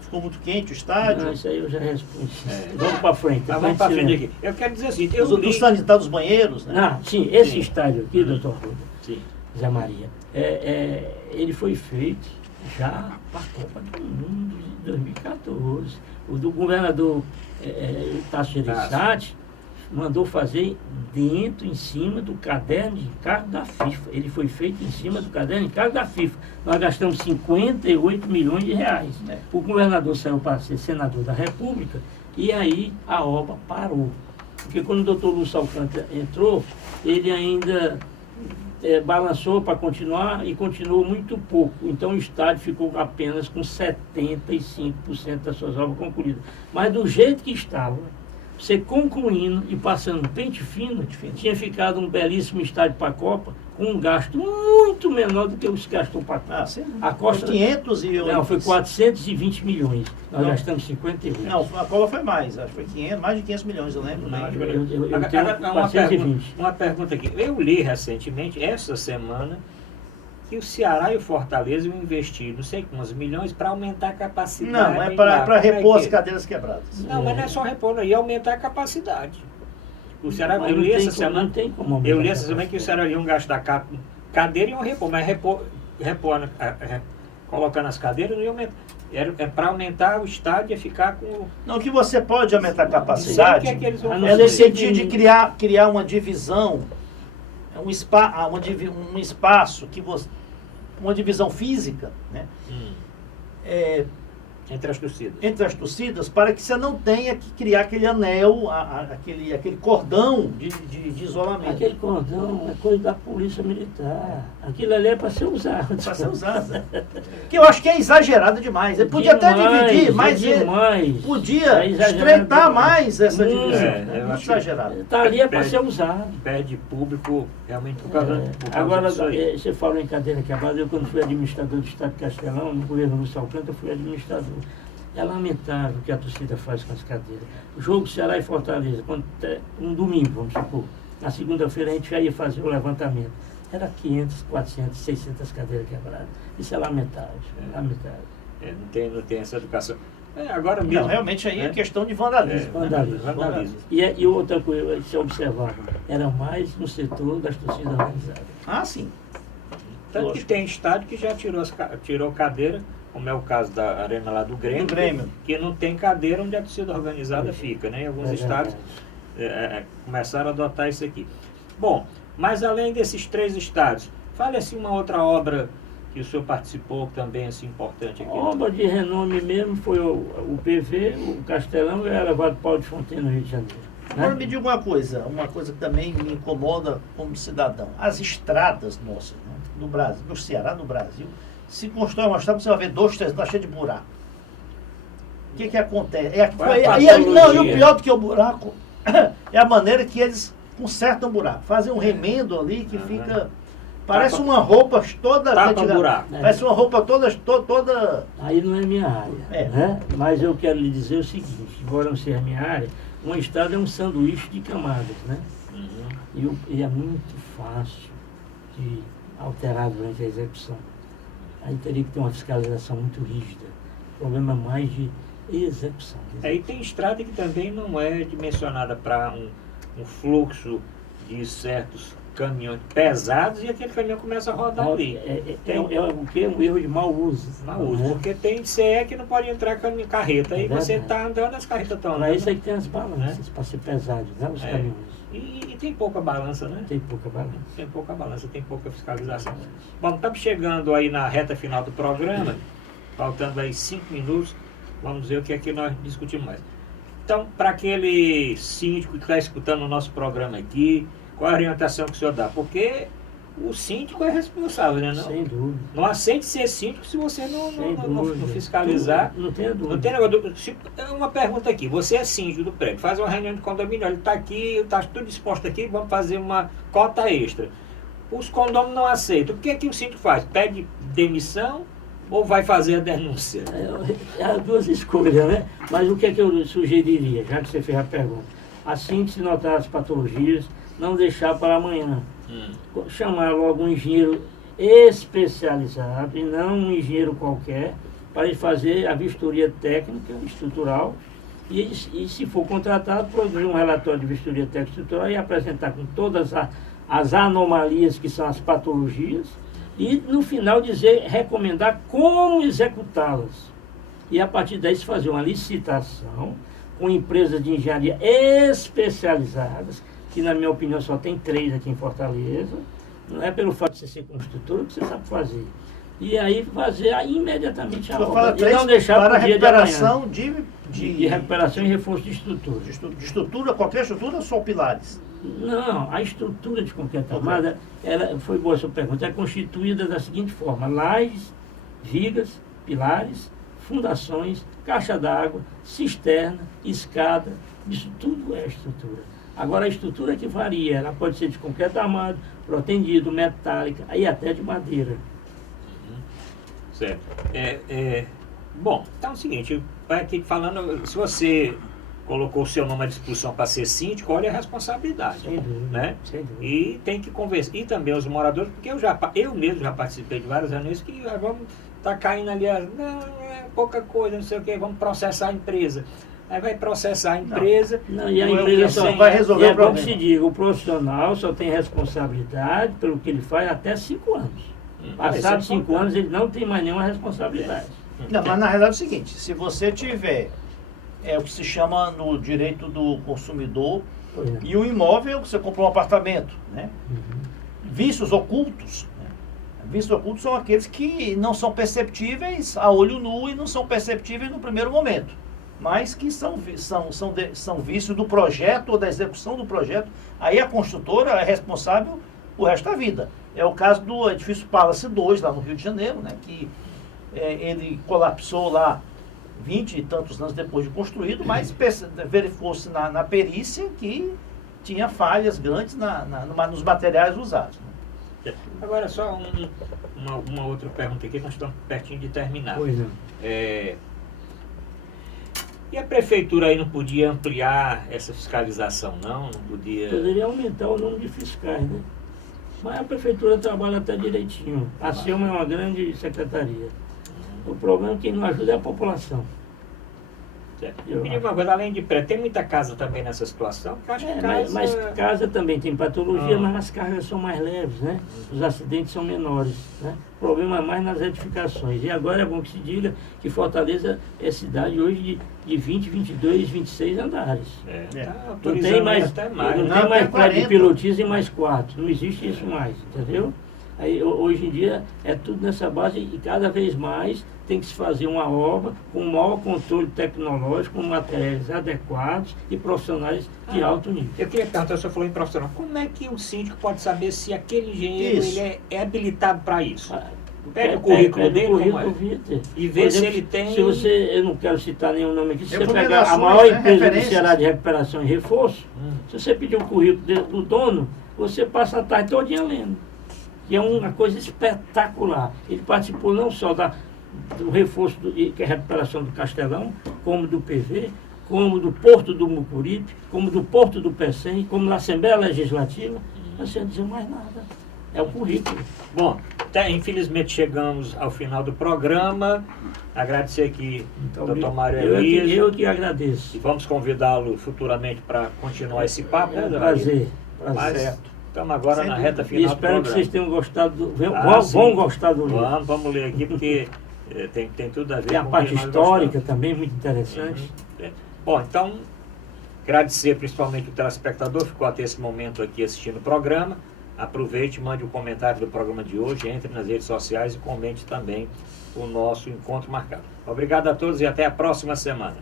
Ficou muito quente o estádio? Não, isso aí eu já respondi. Vamos para frente. Vamos para frente aqui. Eu quero dizer assim... Dos sanitários dos banheiros, né? Sim, esse estádio aqui, doutor Ruda, Zé Maria, ele foi feito já para a Copa do Mundo de 2014. O do governador Tasso Gereissati mandou fazer dentro, em cima do caderno de encargo da FIFA. Ele foi feito em cima do caderno de encargo da FIFA. Nós gastamos 58 milhões de reais. O governador saiu para ser senador da República e aí a obra parou. Porque quando o doutor Lúcio Alcântara entrou, ele ainda balançou para continuar e continuou muito pouco. Então o estádio ficou apenas com 75% das suas obras concluídas. Mas do jeito que estava, você concluindo e passando pente fino, tinha ficado um belíssimo estádio para a Copa, com um gasto muito menor do que os que gastou para a Copa. A Costa... Foi 500 e... Não, foi 420 milhões. Nós gastamos 58. Não, a Copa foi mais. Acho que foi 500, mais de 500 milhões, eu lembro. Uma pergunta aqui. Eu li recentemente, essa semana, que o Ceará e o Fortaleza iam investir não sei quantos milhões para aumentar a capacidade. Não, é para repor as cadeiras quebradas. Não, mas não é só repor, ia aumentar a capacidade. O Ceará, eu li essa semana que o Ceará iam gastar cadeira e iam repor, mas colocando as cadeiras não ia aumentar. É para aumentar o estádio e ficar com... Não, que você pode aumentar a capacidade é no sentido de criar uma divisão, um espaço que você... uma divisão física, né? Entre as torcidas. Entre as torcidas, para que você não tenha que criar aquele anel, aquele cordão de isolamento. Aquele cordão é coisa da polícia militar. Aquilo ali é para ser usado. Para ser usado. Que eu acho que é exagerado demais. Ele podia até dividir, mas podia estreitar mais essa divisão. É muito exagerado. Está ali é para ser usado. Perde público realmente por causa Agora, você falou em cadeira quebrada. Eu, quando fui administrador do Estado de Castelão, no governo Lúcio Alcântara, eu fui administrador. É lamentável o que a torcida faz com as cadeiras. O jogo Ceará e Fortaleza, um domingo, vamos supor, na segunda-feira a gente já ia fazer o levantamento. Era 500, 400, 600 cadeiras quebradas. Isso é lamentável. Não tem essa educação. Agora mesmo. Não, realmente aí é questão de vandalismo. Vandalismo. E outra coisa, se observar, era mais no setor das torcidas organizadas. Ah, sim. Tanto que tem estádio que já tirou cadeira, como é o caso da arena lá do Grêmio, que não tem cadeira onde a torcida organizada fica, né? Em alguns estádios começaram a adotar isso aqui. Bom, mas além desses 3 estádios, fale assim uma outra obra que o senhor participou também assim importante aqui. A obra de renome mesmo foi o PV, o Castelão e o elevado Paulo de Fontaine no Rio de Janeiro. Agora me diga uma coisa que também me incomoda como cidadão. As estradas nossas, né, no Brasil, no Ceará, no Brasil, se constrói uma estrada, você vai ver 2, 3 anos cheio de buraco. O que acontece? E o pior do que o buraco é a maneira que eles consertam o buraco. Fazem um remendo ali que fica... Parece uma roupa toda... Parece uma roupa toda... Aí não é minha área, né? Mas eu quero lhe dizer o seguinte, embora não seja a minha área, uma estrada é um sanduíche de camadas, né? E é muito fácil de alterar durante a execução. Aí teria que ter uma fiscalização muito rígida. O problema é mais de execução. Aí tem estrada que também não é dimensionada para um fluxo de certos caminhões pesados e aquele caminhão começa a rodar ali. O que? Um erro de mau uso. Porque tem CE que não pode entrar com a carreta. Aí você está andando, as carretas estão andando. Para isso aí que tem as balanças, para ser pesado, né? Os caminhões. E tem pouca balança, né? Tem pouca balança. Tem pouca balança, tem pouca fiscalização. Bom, estamos chegando aí na reta final do programa, faltando aí 5 minutos, vamos ver o que é que nós discutimos mais. Então, para aquele síndico que está escutando o nosso programa aqui, qual a orientação que o senhor dá? Porque o síndico é responsável, né? Não? Sem dúvida. Não aceite ser síndico se você não fiscalizar. Não tem dúvida. Não tem negócio. Uma pergunta aqui. Você é síndico do prédio, faz uma reunião de condomínio, ele está aqui, está tudo disposto aqui, vamos fazer uma cota extra. Os condôminos não aceitam. O que é que o síndico faz? Pede demissão ou vai fazer a denúncia? As duas escolhas, né? Mas o que é que eu sugeriria, já que você fez a pergunta? Assim que se notar as patologias, não deixar para amanhã. Chamar logo um engenheiro especializado e não um engenheiro qualquer para ele fazer a vistoria técnica estrutural e se for contratado, produzir um relatório de vistoria técnica estrutural e apresentar com todas as anomalias que são as patologias e no final recomendar como executá-las. E a partir daí se fazer uma licitação com empresas de engenharia especializadas, que na minha opinião só tem 3 aqui em Fortaleza. Não é pelo fato de você ser construtora que você sabe fazer. E aí fazer imediatamente a obra. E não deixar para o dia recuperação de recuperação e reforço de estrutura. De estrutura, qualquer estrutura ou só pilares? Não, a estrutura de concreto armado, foi boa a sua pergunta, é constituída da seguinte forma: lajes, vigas, pilares, fundações, caixa d'água, cisterna, escada, isso tudo é estrutura. Agora a estrutura que varia, ela pode ser de concreto armado, protendido, metálica, aí até de madeira. Certo. Bom, então é o seguinte, vai aqui falando, se você colocou o seu nome à disposição para ser síndico, olha a responsabilidade. Sem dúvida, né? Sem dúvida. E tem que conversar. E também os moradores, porque eu mesmo já participei de várias reuniões que vamos tá caindo ali, não é pouca coisa, não sei o que, vamos processar a empresa. Aí vai processar a empresa. Não, e a empresa só vai resolver o problema. Se diga, o profissional só tem responsabilidade pelo que ele faz até 5 anos. Passados 5 anos, ele não tem mais nenhuma responsabilidade. Não, mas na realidade é o seguinte, se você tiver o que se chama no direito do consumidor e o imóvel, você comprou um apartamento, né? Vícios ocultos. Né? Vícios ocultos são aqueles que não são perceptíveis a olho nu e não são perceptíveis no primeiro momento, mas que são vícios do projeto ou da execução do projeto. Aí a construtora é responsável o resto da vida. É o caso do edifício Palace 2, lá no Rio de Janeiro, né, que ele colapsou lá 20 e tantos anos depois de construído, mas verificou-se na perícia que tinha falhas grandes nos materiais usados. Né. Agora, só uma outra pergunta aqui, nós estamos pertinho de terminar. Pois é. E a prefeitura aí não podia ampliar essa fiscalização, não? Não podia... Poderia aumentar o número de fiscais, né? Mas a prefeitura trabalha até direitinho. A SELMA é uma grande secretaria. O problema é que quem não ajuda é a população. Me diga uma coisa, além de prédio, tem muita casa também nessa situação? Acho que mas casa também tem patologia, mas as cargas são mais leves, né? Os acidentes são menores, né? O problema é mais nas edificações. E agora é bom que se diga que Fortaleza é cidade hoje de 20, 22, 26 andares. Não tem mais prédio de pilotis e mais quartos. Não existe isso mais, entendeu? Aí, hoje em dia é tudo nessa base e cada vez mais tem que se fazer uma obra com o maior controle tecnológico, com materiais adequados e profissionais de alto nível. Eu queria perguntar, o senhor falou em profissional, como é que o síndico pode saber se aquele engenheiro ele é habilitado para isso? Pega o currículo dele e vê se ele tem... Se você, eu não quero citar nenhum nome aqui, se você pegar a maior empresa do Ceará de recuperação e reforço, se você pedir o currículo do dono, você passa a tarde todinha lendo. Que é uma coisa espetacular. Ele participou não só do reforço, que é a recuperação do Castelão, como do PV, como do Porto do Mucuripe, como do Porto do Pecém, como na Assembleia Legislativa, não sei dizer mais nada. É o currículo. Bom, infelizmente chegamos ao final do programa. Agradecer aqui ao doutor Mário Elias. Eu que agradeço. E vamos convidá-lo futuramente para continuar esse papo. Prazer. Certo. Estamos agora na reta final do programa. Espero que vocês tenham gostado. Vão gostar do livro. Vamos ler aqui, porque tem tudo a ver com a parte histórica também, muito interessante. Bom, então, agradecer principalmente o telespectador que ficou até esse momento aqui assistindo o programa. Aproveite, mande um comentário do programa de hoje, entre nas redes sociais e comente também o nosso encontro marcado. Obrigado a todos e até a próxima semana.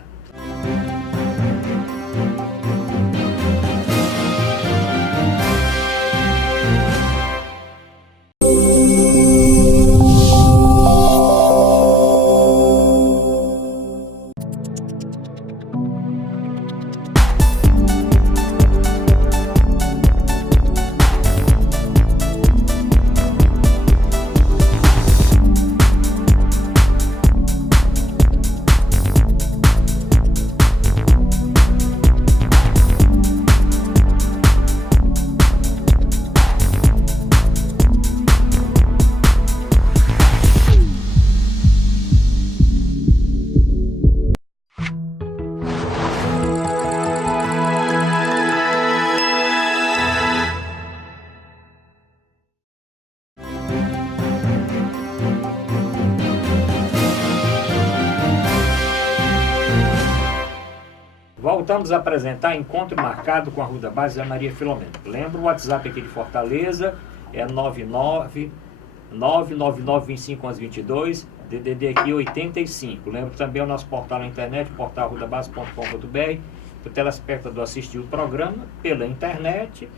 voltamos a apresentar Encontro Marcado com a Arruda Bastos e a Maria Filomena. Lembra o WhatsApp aqui de Fortaleza, é 999251122, DDD aqui 85. Lembra também o nosso portal na internet, portalarrudabastos.com.br, o telespectador assistir o programa pela internet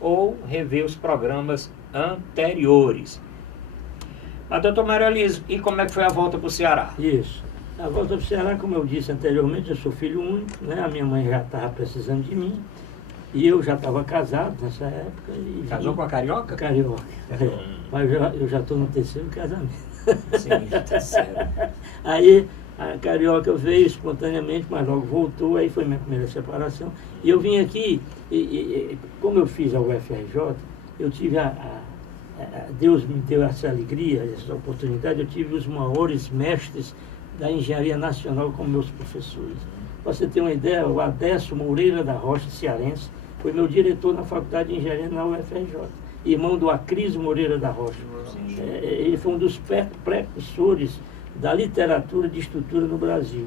ou rever os programas anteriores. Mas, doutor Maria Elisa, e como é que foi a volta para o Ceará? Isso. A volta para o Ceará, como eu disse anteriormente, eu sou filho único, né? A minha mãe já estava precisando de mim. E eu já estava casado nessa época. E casou com a carioca? Carioca. Mas eu já estou no terceiro casamento. Sim, já está certo. Aí a carioca veio espontaneamente, mas logo voltou, aí foi minha primeira separação. E eu vim aqui, como eu fiz a UFRJ, eu tive Deus me deu essa alegria, essa oportunidade, eu tive os maiores mestres da Engenharia Nacional como meus professores. Para você ter uma ideia, o Adécio Moreira da Rocha, cearense, foi meu diretor na Faculdade de Engenharia na UFRJ, irmão do Acris Moreira da Rocha. Ele foi um dos precursores da literatura de estrutura no Brasil.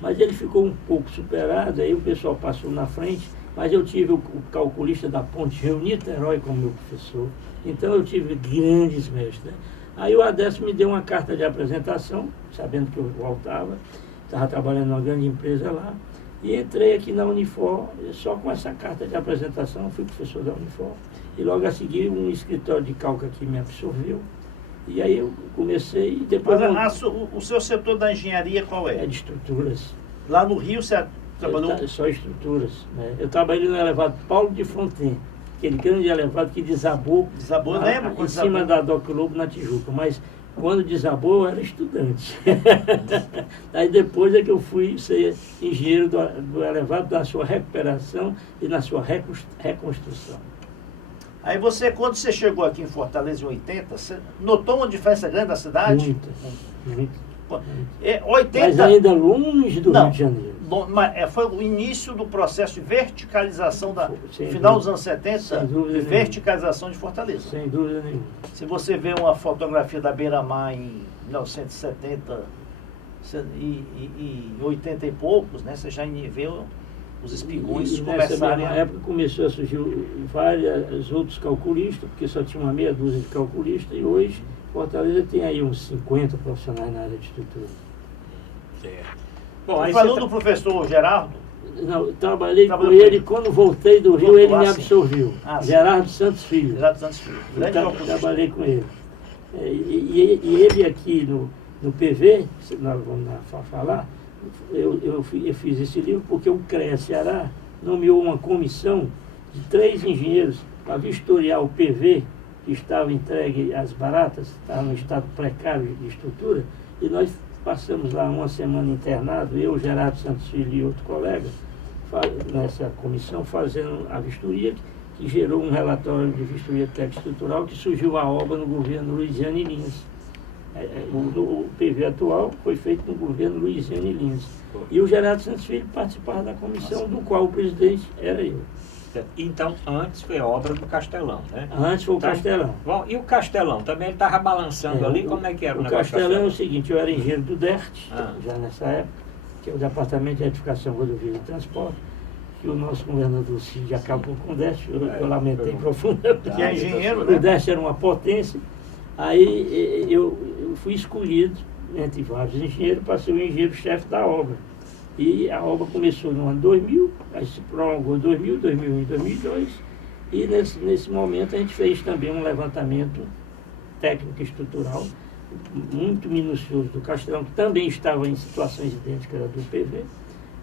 Mas ele ficou um pouco superado, aí o pessoal passou na frente, mas eu tive o calculista da Ponte Rio Niterói como meu professor. Então eu tive grandes mestres, né? Aí o Adécio me deu uma carta de apresentação, sabendo que eu voltava, estava trabalhando numa grande empresa lá, e entrei aqui na Unifor, só com essa carta de apresentação, fui professor da Unifor, e logo a seguir um escritório de cálculo aqui me absorveu, e aí eu comecei, e depois... Mas o seu setor da engenharia qual é? É de estruturas. Lá no Rio você trabalhou? Só estruturas, né? Eu trabalhei no elevado Paulo de Fronten, aquele grande elevado que desabou, eu lembro, em cima da Doc Lobo na Tijuca, mas quando desabou eu era estudante. Aí depois é que eu fui ser engenheiro do elevado, na sua recuperação e na sua reconstrução. Aí você, quando você chegou aqui em Fortaleza em 80, você notou uma diferença grande da cidade? Muito. 80... Mas ainda longe do Rio de Janeiro. Foi o início do processo de verticalização, Final dos anos 70, de verticalização de Fortaleza. Sem dúvida nenhuma. Se você vê uma fotografia da Beira-Mar em 1970 e 80 e poucos, né, você já vê os espigões começarem na época começou a surgir vários outros calculistas, porque só tinha uma meia dúzia de calculistas, e hoje Fortaleza tem aí uns 50 profissionais na área de estrutura. Certo. Bom, você falou do professor Gerardo? Não, trabalhei com ele, quando voltei do Rio, ele me absorveu. Gerardo Santos Filho. Gerardo Santos Filho. Trabalhei com ele. E ele aqui no PV, nós vamos falar, eu fiz esse livro porque o CREA Ceará nomeou uma comissão de 3 engenheiros para vistoriar o PV, que estava entregue às baratas, estava no estado precário de estrutura, e nós passamos lá uma semana internado, eu, Gerardo Santos Filho e outro colega, nessa comissão, fazendo a vistoria, que gerou um relatório de vistoria técnico-estrutural, que surgiu a obra no governo Luiziane Lins. O PV atual foi feito no governo Luiziane Lins. E o Gerardo Santos Filho participava da comissão, do qual o presidente era eu. Então, antes foi a obra do Castelão, né? Antes foi o Castelão. Bom, e o Castelão? Também ele estava balançando ali? Como é que era o negócio? O Castelão é o seguinte, eu era engenheiro do DERT, já nessa época, que é o Departamento de Edificação, Rodovia e Transporte, que o nosso governador Cid acabou com o DERT, eu lamentei profundamente. Que é engenheiro, né? O DERT era uma potência, aí eu fui escolhido, entre vários engenheiros, para ser o engenheiro-chefe da obra. E a obra começou no ano 2000, aí se prolongou em 2000, 2001 e 2002, e nesse momento a gente fez também um levantamento técnico e estrutural muito minucioso do Castelão, que também estava em situações idênticas do PV,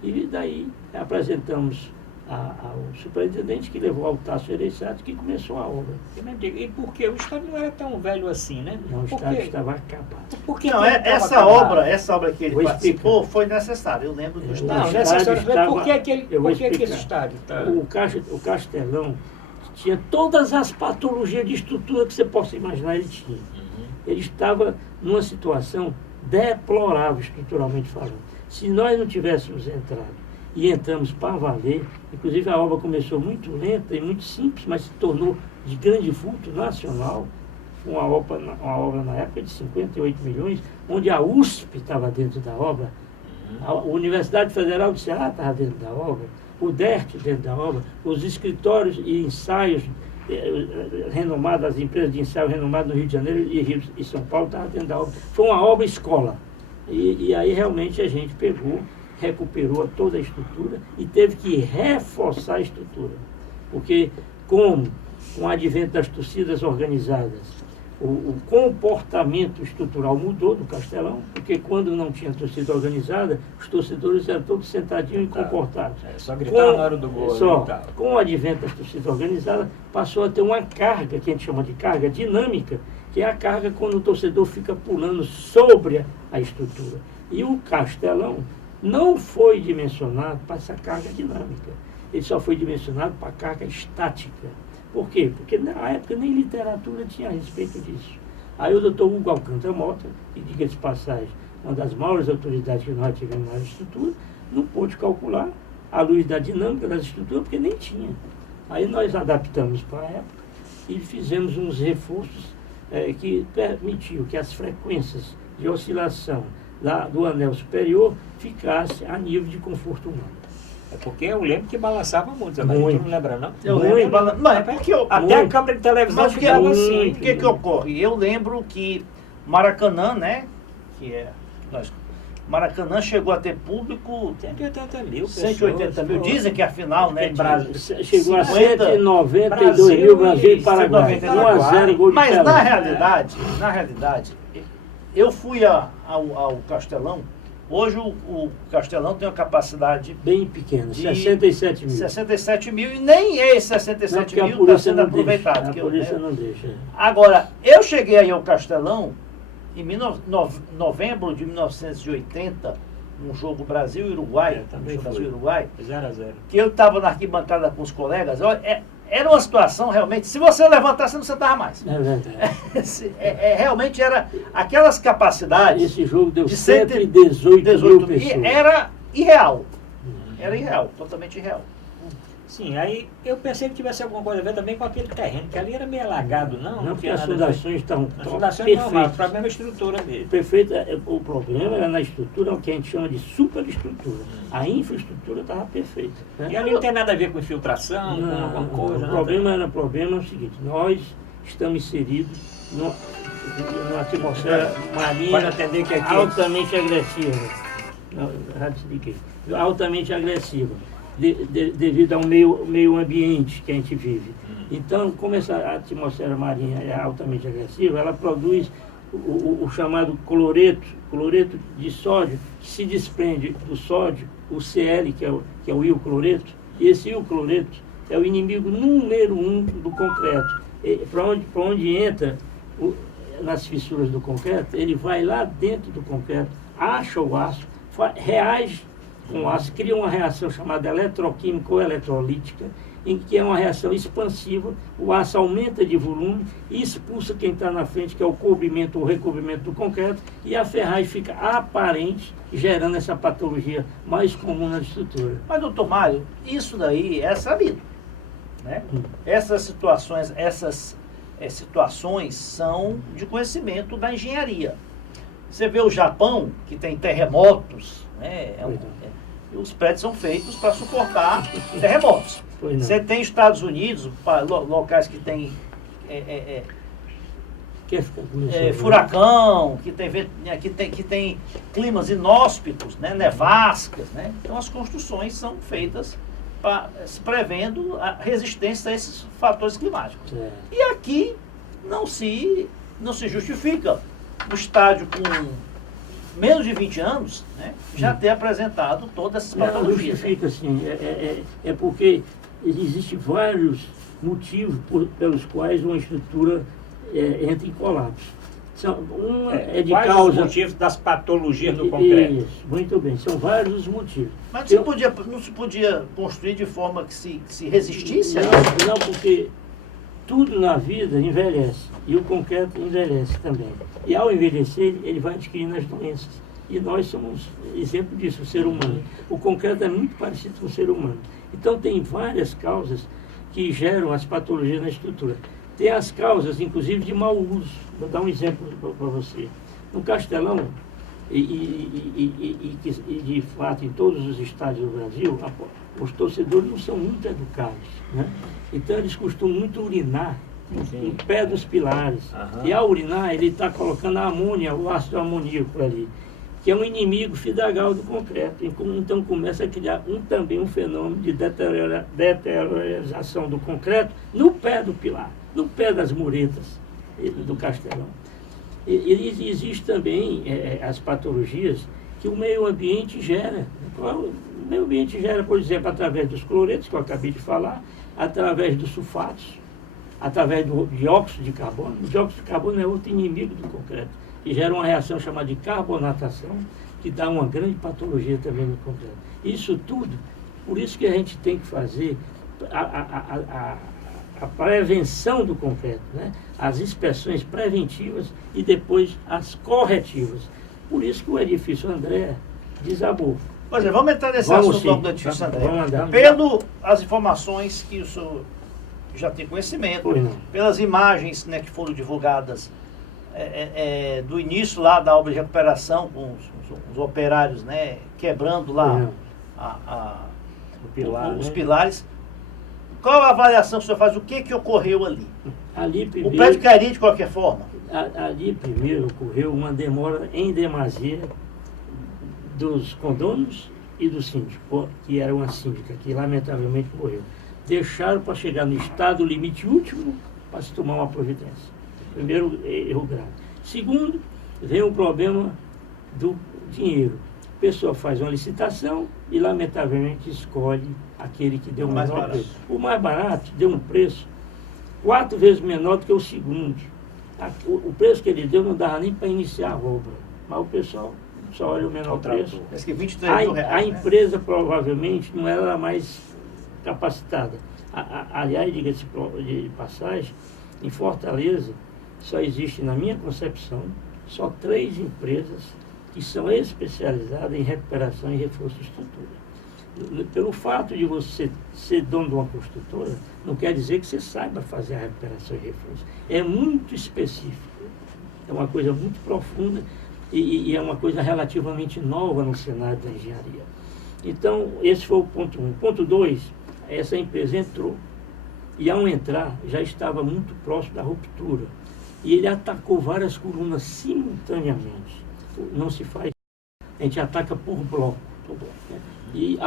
e daí apresentamos ao superintendente, que levou ao Tássio Ereissati, que começou a obra. E por quê? O estádio não era tão velho assim, né? Não, o estádio estava acabado. Por que não, essa obra que ele participou foi necessária, eu lembro do estádio. Não, necessário. Por que esse estádio? O Castelão tinha todas as patologias de estrutura que você possa imaginar, ele tinha. Ele estava numa situação deplorável, estruturalmente falando. Se nós não tivéssemos entrado, e entramos para valer, inclusive a obra começou muito lenta e muito simples, mas se tornou de grande vulto nacional, uma obra na época de 58 milhões, onde a USP estava dentro da obra, a Universidade Federal do Ceará estava dentro da obra, o DERT dentro da obra, os escritórios e ensaios renomados, as empresas de ensaio renomadas no Rio de Janeiro e São Paulo estavam dentro da obra. Foi uma obra escola. E aí realmente a gente recuperou toda a estrutura e teve que reforçar a estrutura. Porque com o advento das torcidas organizadas, o comportamento estrutural mudou do Castelão, porque quando não tinha torcida organizada, os torcedores eram todos sentadinhos e comportados. Só gritaram na hora do gol. Com o advento das torcidas organizadas, passou a ter uma carga, que a gente chama de carga dinâmica, que é a carga quando o torcedor fica pulando sobre a estrutura. E o Castelão não foi dimensionado para essa carga dinâmica. Ele só foi dimensionado para a carga estática. Por quê? Porque na época nem literatura tinha a respeito disso. Aí o doutor Hugo Alcântara Mota, que diga de passagem, uma das maiores autoridades que nós tivemos na estrutura, não pôde calcular a luz da dinâmica das estruturas, porque nem tinha. Aí nós adaptamos para a época e fizemos uns reforços que permitiu que as frequências de oscilação do anel superior ficasse a nível de conforto humano. É porque eu lembro que balançava muito, tu não lembra, não? Eu lembro. Não, é porque até a câmera de televisão ficava assim. O que ocorre? Eu lembro que Maracanã, né? Maracanã chegou a ter público... 180 mil. 180 mil. Dizem que a final, né? Chegou a 192 mil, Brasil e Paraguai. 1-0, gol de Mas na realidade, eu fui ao Castelão. Hoje o Castelão tem uma capacidade bem pequena, 67 mil. 67 mil, e nem esses 67 mil está sendo aproveitado. A polícia não deixa. Agora, eu cheguei aí ao Castelão em novembro de 1980, um jogo Brasil-Uruguai, Brasil-Uruguai, 0-0. Que eu estava na arquibancada com os colegas. Era uma situação realmente, se você levantasse, você não sentava mais. É verdade. Realmente era aquelas capacidades. Esse jogo deu 118 mil pessoas. E era irreal. Era irreal, totalmente irreal. Sim, aí eu pensei que tivesse alguma coisa a ver também com aquele terreno, que ali era meio alagado, não? Não, porque as fundações estão perfeitas. O problema é a estrutura dele. Perfeito. O problema era na estrutura, o que a gente chama de superestrutura. A infraestrutura estava perfeita. Né? E ali não tem nada a ver com infiltração, com alguma coisa? O problema é o seguinte, nós estamos inseridos numa atmosfera marinha. Pode atender que aqui altamente agressiva. Altamente agressiva. Devido ao meio ambiente que a gente vive. Então, como essa atmosfera marinha é altamente agressiva, ela produz o chamado cloreto de sódio, que se desprende do sódio, o Cl, que é o íon cloreto, e esse íon cloreto é o inimigo número 1 do concreto. Para onde entra nas fissuras do concreto, ele vai lá dentro do concreto, acha o aço, reage com o aço, cria uma reação chamada eletroquímica ou eletrolítica, em que é uma reação expansiva, o aço aumenta de volume e expulsa quem está na frente, que é o cobrimento ou recobrimento do concreto, e a ferragem fica aparente, gerando essa patologia mais comum na estrutura. Mas, doutor Mário, isso daí é sabido, né? Essas situações são de conhecimento da engenharia. Você vê o Japão, que tem terremotos, né? Os prédios são feitos para suportar terremotos. Você tem Estados Unidos, locais que tem furacão, que tem climas inóspitos, né? Nevascas, né? Então as construções são feitas prevendo a resistência a esses fatores climáticos. E aqui não se justifica o estádio com menos de 20 anos, né, já ter apresentado todas essas patologias. Justifica, sim. É porque existem vários motivos pelos quais uma estrutura entra em colapso. Quais os motivos das patologias do concreto? Isso, muito bem, são vários os motivos. Mas não se podia construir de forma que se resistisse? Não, porque tudo na vida envelhece, e o concreto envelhece também. E ao envelhecer, ele vai adquirindo as doenças. E nós somos exemplo disso, o ser humano. O concreto é muito parecido com o ser humano. Então tem várias causas que geram as patologias na estrutura. Tem as causas, inclusive, de mau uso. Vou dar um exemplo para você. No Castelão, E de fato, em todos os estádios do Brasil, os torcedores não são muito educados, né? Então eles costumam muito urinar no pé dos pilares. Uhum. E ao urinar, ele está colocando a amônia, o ácido amoníaco ali, que é um inimigo fidagal do concreto. Então começa a criar também um fenômeno de deteriorização do concreto no pé do pilar, no pé das muretas do castelão. E existe também as patologias que o meio ambiente gera. O meio ambiente gera, por exemplo, através dos cloretos, que eu acabei de falar, através dos sulfatos, através do dióxido de carbono. O dióxido de carbono é outro inimigo do concreto, que gera uma reação chamada de carbonatação, que dá uma grande patologia também no concreto. Isso tudo, por isso que a gente tem que fazer a prevenção do concreto, né? As inspeções preventivas e depois as corretivas. Por isso que o edifício André desabou. Pois é, vamos entrar nesse assunto do edifício André. Pelas informações que o senhor já tem conhecimento, pelas imagens, né, que foram divulgadas do início lá da obra de recuperação, com os operários, né, quebrando lá os pilares. Qual a avaliação que o senhor faz? O que ocorreu ali? Primeiro, o prédio cairia de qualquer forma? Ali primeiro ocorreu uma demora em demasia dos condôminos e do síndico, que era uma síndica que lamentavelmente morreu. Deixaram para chegar no estado limite último para se tomar uma providência. Primeiro, erro grave. Segundo, vem o problema do dinheiro. A pessoa faz uma licitação e lamentavelmente escolhe aquele que deu o menor preço. O mais barato deu um preço 4 vezes menor do que o segundo. O preço que ele deu não dava nem para iniciar a obra, mas o pessoal só olha o menor preço. Parece que 23 mil reais, a empresa provavelmente não era a mais capacitada. Aliás, diga-se de passagem, em Fortaleza só existe, na minha concepção, só 3 empresas que são especializadas em recuperação e reforço de estrutura. Pelo fato de você ser dono de uma construtora, não quer dizer que você saiba fazer a recuperação e reforço. É muito específico, é uma coisa muito profunda e é uma coisa relativamente nova no cenário da engenharia. Então, esse foi o ponto 1. Ponto 2, essa empresa entrou e ao entrar já estava muito próximo da ruptura. E ele atacou várias colunas simultaneamente. Não se faz, a gente ataca por bloco. Né? E,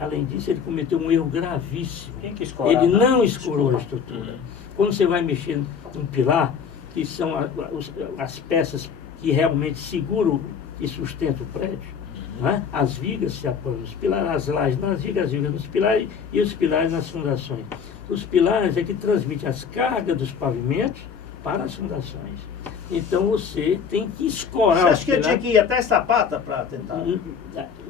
além disso, ele cometeu um erro gravíssimo. Ele não escorou a estrutura. Quando você vai mexer num pilar, que são as peças que realmente seguram e sustentam o prédio, né? As vigas se apoiam nos pilares, as lajes nas vigas, as vigas nos pilares e os pilares nas fundações. Os pilares é que transmitem as cargas dos pavimentos para as fundações. Então você tem que escorar. Você acha que ele tinha que ir até essa pata para tentar?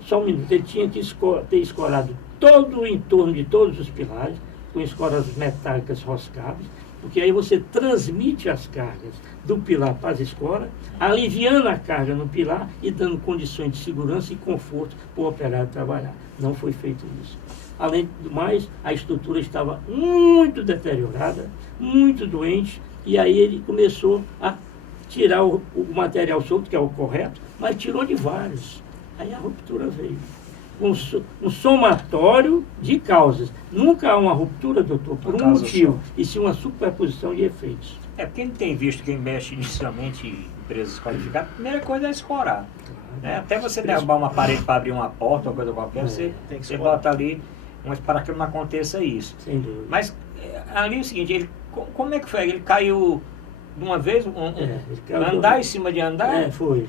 Só um minuto. Ele tinha que ter escorado todo o entorno de todos os pilares, com escoras metálicas roscáveis, porque aí você transmite as cargas do pilar para as escoras, aliviando a carga no pilar e dando condições de segurança e conforto para o operário trabalhar. Não foi feito isso. Além do mais, a estrutura estava muito deteriorada, muito doente, e aí ele começou a tirar o material solto, que é o correto, mas tirou de vários. Aí a ruptura veio. Um somatório de causas. Nunca há uma ruptura, doutor, por um motivo, e sim uma superposição de efeitos. Quem tem visto, quem mexe inicialmente em empresas qualificadas, a primeira coisa é escorar. Até você derrubar uma parede para abrir uma porta, uma coisa qualquer, você bota ali, mas para que não aconteça isso. Sem dúvida. Mas ali é o seguinte, como é que foi? Ele caiu de uma vez, andar em cima de andar? Foi.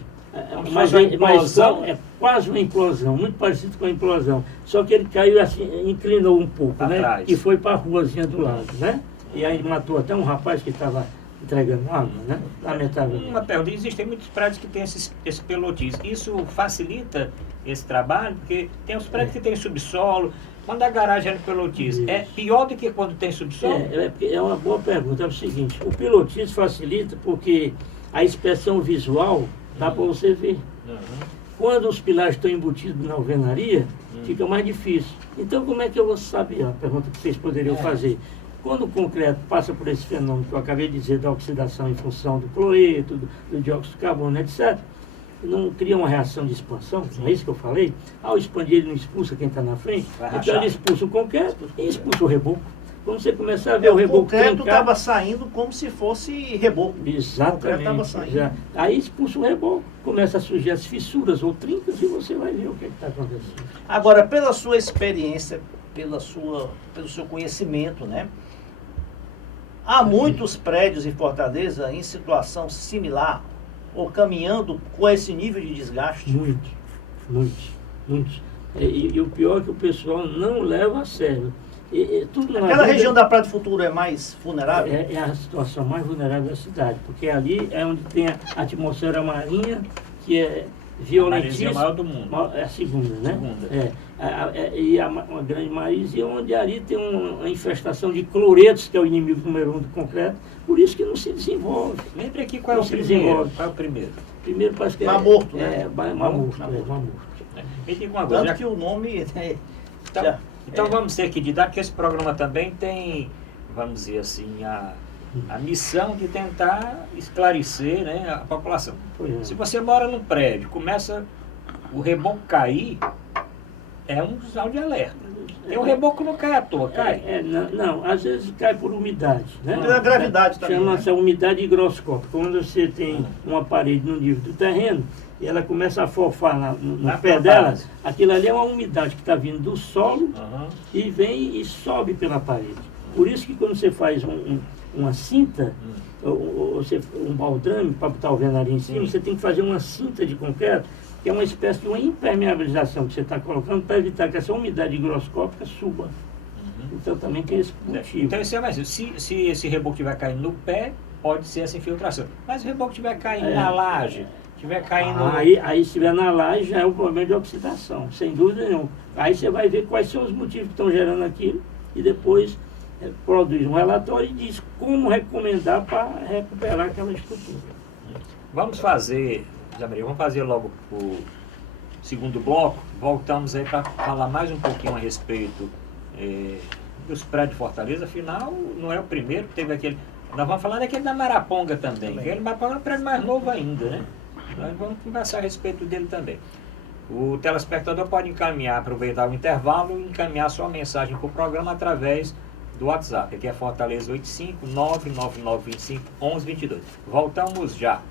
Mas é quase uma implosão, muito parecido com a implosão. Só que ele caiu assim, inclinou um pouco, né? Trás. E foi para a ruazinha do lado, né? E aí matou até um rapaz que estava entregando água, né? Lamentavelmente. Uma pergunta, existem muitos prédios que têm esse pelotis. Isso facilita esse trabalho? Porque tem os prédios que têm subsolo. Quando a garagem é no pelotis, é pior do que quando tem subsolo? É uma boa pergunta. É o seguinte, o pelotis facilita porque a inspeção visual dá para você ver. Quando os pilares estão embutidos na alvenaria, fica mais difícil. Então, como é que eu vou saber? A pergunta que vocês poderiam fazer. Quando o concreto passa por esse fenômeno que eu acabei de dizer, da oxidação em função do cloreto, do dióxido de carbono, etc., não cria uma reação de expansão, não é isso que eu falei? Ao expandir, ele não expulsa quem está na frente, então ele expulsa o concreto e expulsa o reboco. Quando você começar a ver o reboco concreto estava saindo como se fosse reboco. Exatamente. Saindo. Aí expulsa o reboco, começa a surgir as fissuras ou trincas e você vai ver o que está acontecendo. Agora, pela sua experiência, pelo seu conhecimento, né? Há muitos prédios em Fortaleza em situação similar ou caminhando com esse nível de desgaste? Muitos. E o pior é que o pessoal não leva a sério. Aquela região da Praia do Futuro é mais vulnerável? É a situação mais vulnerável da cidade, porque ali é onde tem a atmosfera marinha, que é violentíssima. A maior do mundo. É a segunda, né? E uma grande marisia, onde ali tem uma infestação de cloretos, que é o inimigo número 1 do concreto, por isso que não se desenvolve. Lembre aqui qual é o primeiro. Qual é o primeiro? Primeiro parece que Mar Morto, né? Mar Morto. Tanto que o nome... Então vamos ter que dizer que esse programa também tem, vamos dizer assim, a missão de tentar esclarecer, né, a população. Se você mora num prédio, começa o reboco cair, é um sinal de alerta. Tem um reboco que não cai à toa, cai. Não, às vezes cai por umidade. Né? Pela gravidade também. Chama-se umidade higroscópica. Quando você tem uma parede no nível do terreno, e ela começa a fofar no pé dela, aquilo ali é uma umidade que está vindo do solo e vem e sobe pela parede. Por isso que quando você faz uma cinta, ou um baldrame para botar o vento ali em cima, você tem que fazer uma cinta de concreto, que é uma espécie de uma impermeabilização que você está colocando para evitar que essa umidade higroscópica suba. Então também tem esse motivo. Então isso é mais, se esse reboco estiver caindo no pé, pode ser essa infiltração. Mas se o reboco estiver caindo na laje, estiver caindo... Aí se estiver na laje já é um problema de oxidação, sem dúvida nenhuma. Aí você vai ver quais são os motivos que estão gerando aquilo e depois produz um relatório e diz como recomendar para recuperar aquela estrutura. Vamos fazer, José Maria, vamos fazer logo o segundo bloco. Voltamos aí para falar mais um pouquinho a respeito dos prédios de Fortaleza. Afinal, não é o primeiro, teve aquele... Nós vamos falar daquele da Maraponga também. Aquele Maraponga é um prédio mais novo ainda, né? Nós vamos conversar a respeito dele também. O telespectador pode aproveitar o intervalo e encaminhar sua mensagem para o programa através do WhatsApp. Aqui é Fortaleza 85 99925 1122. Voltamos já.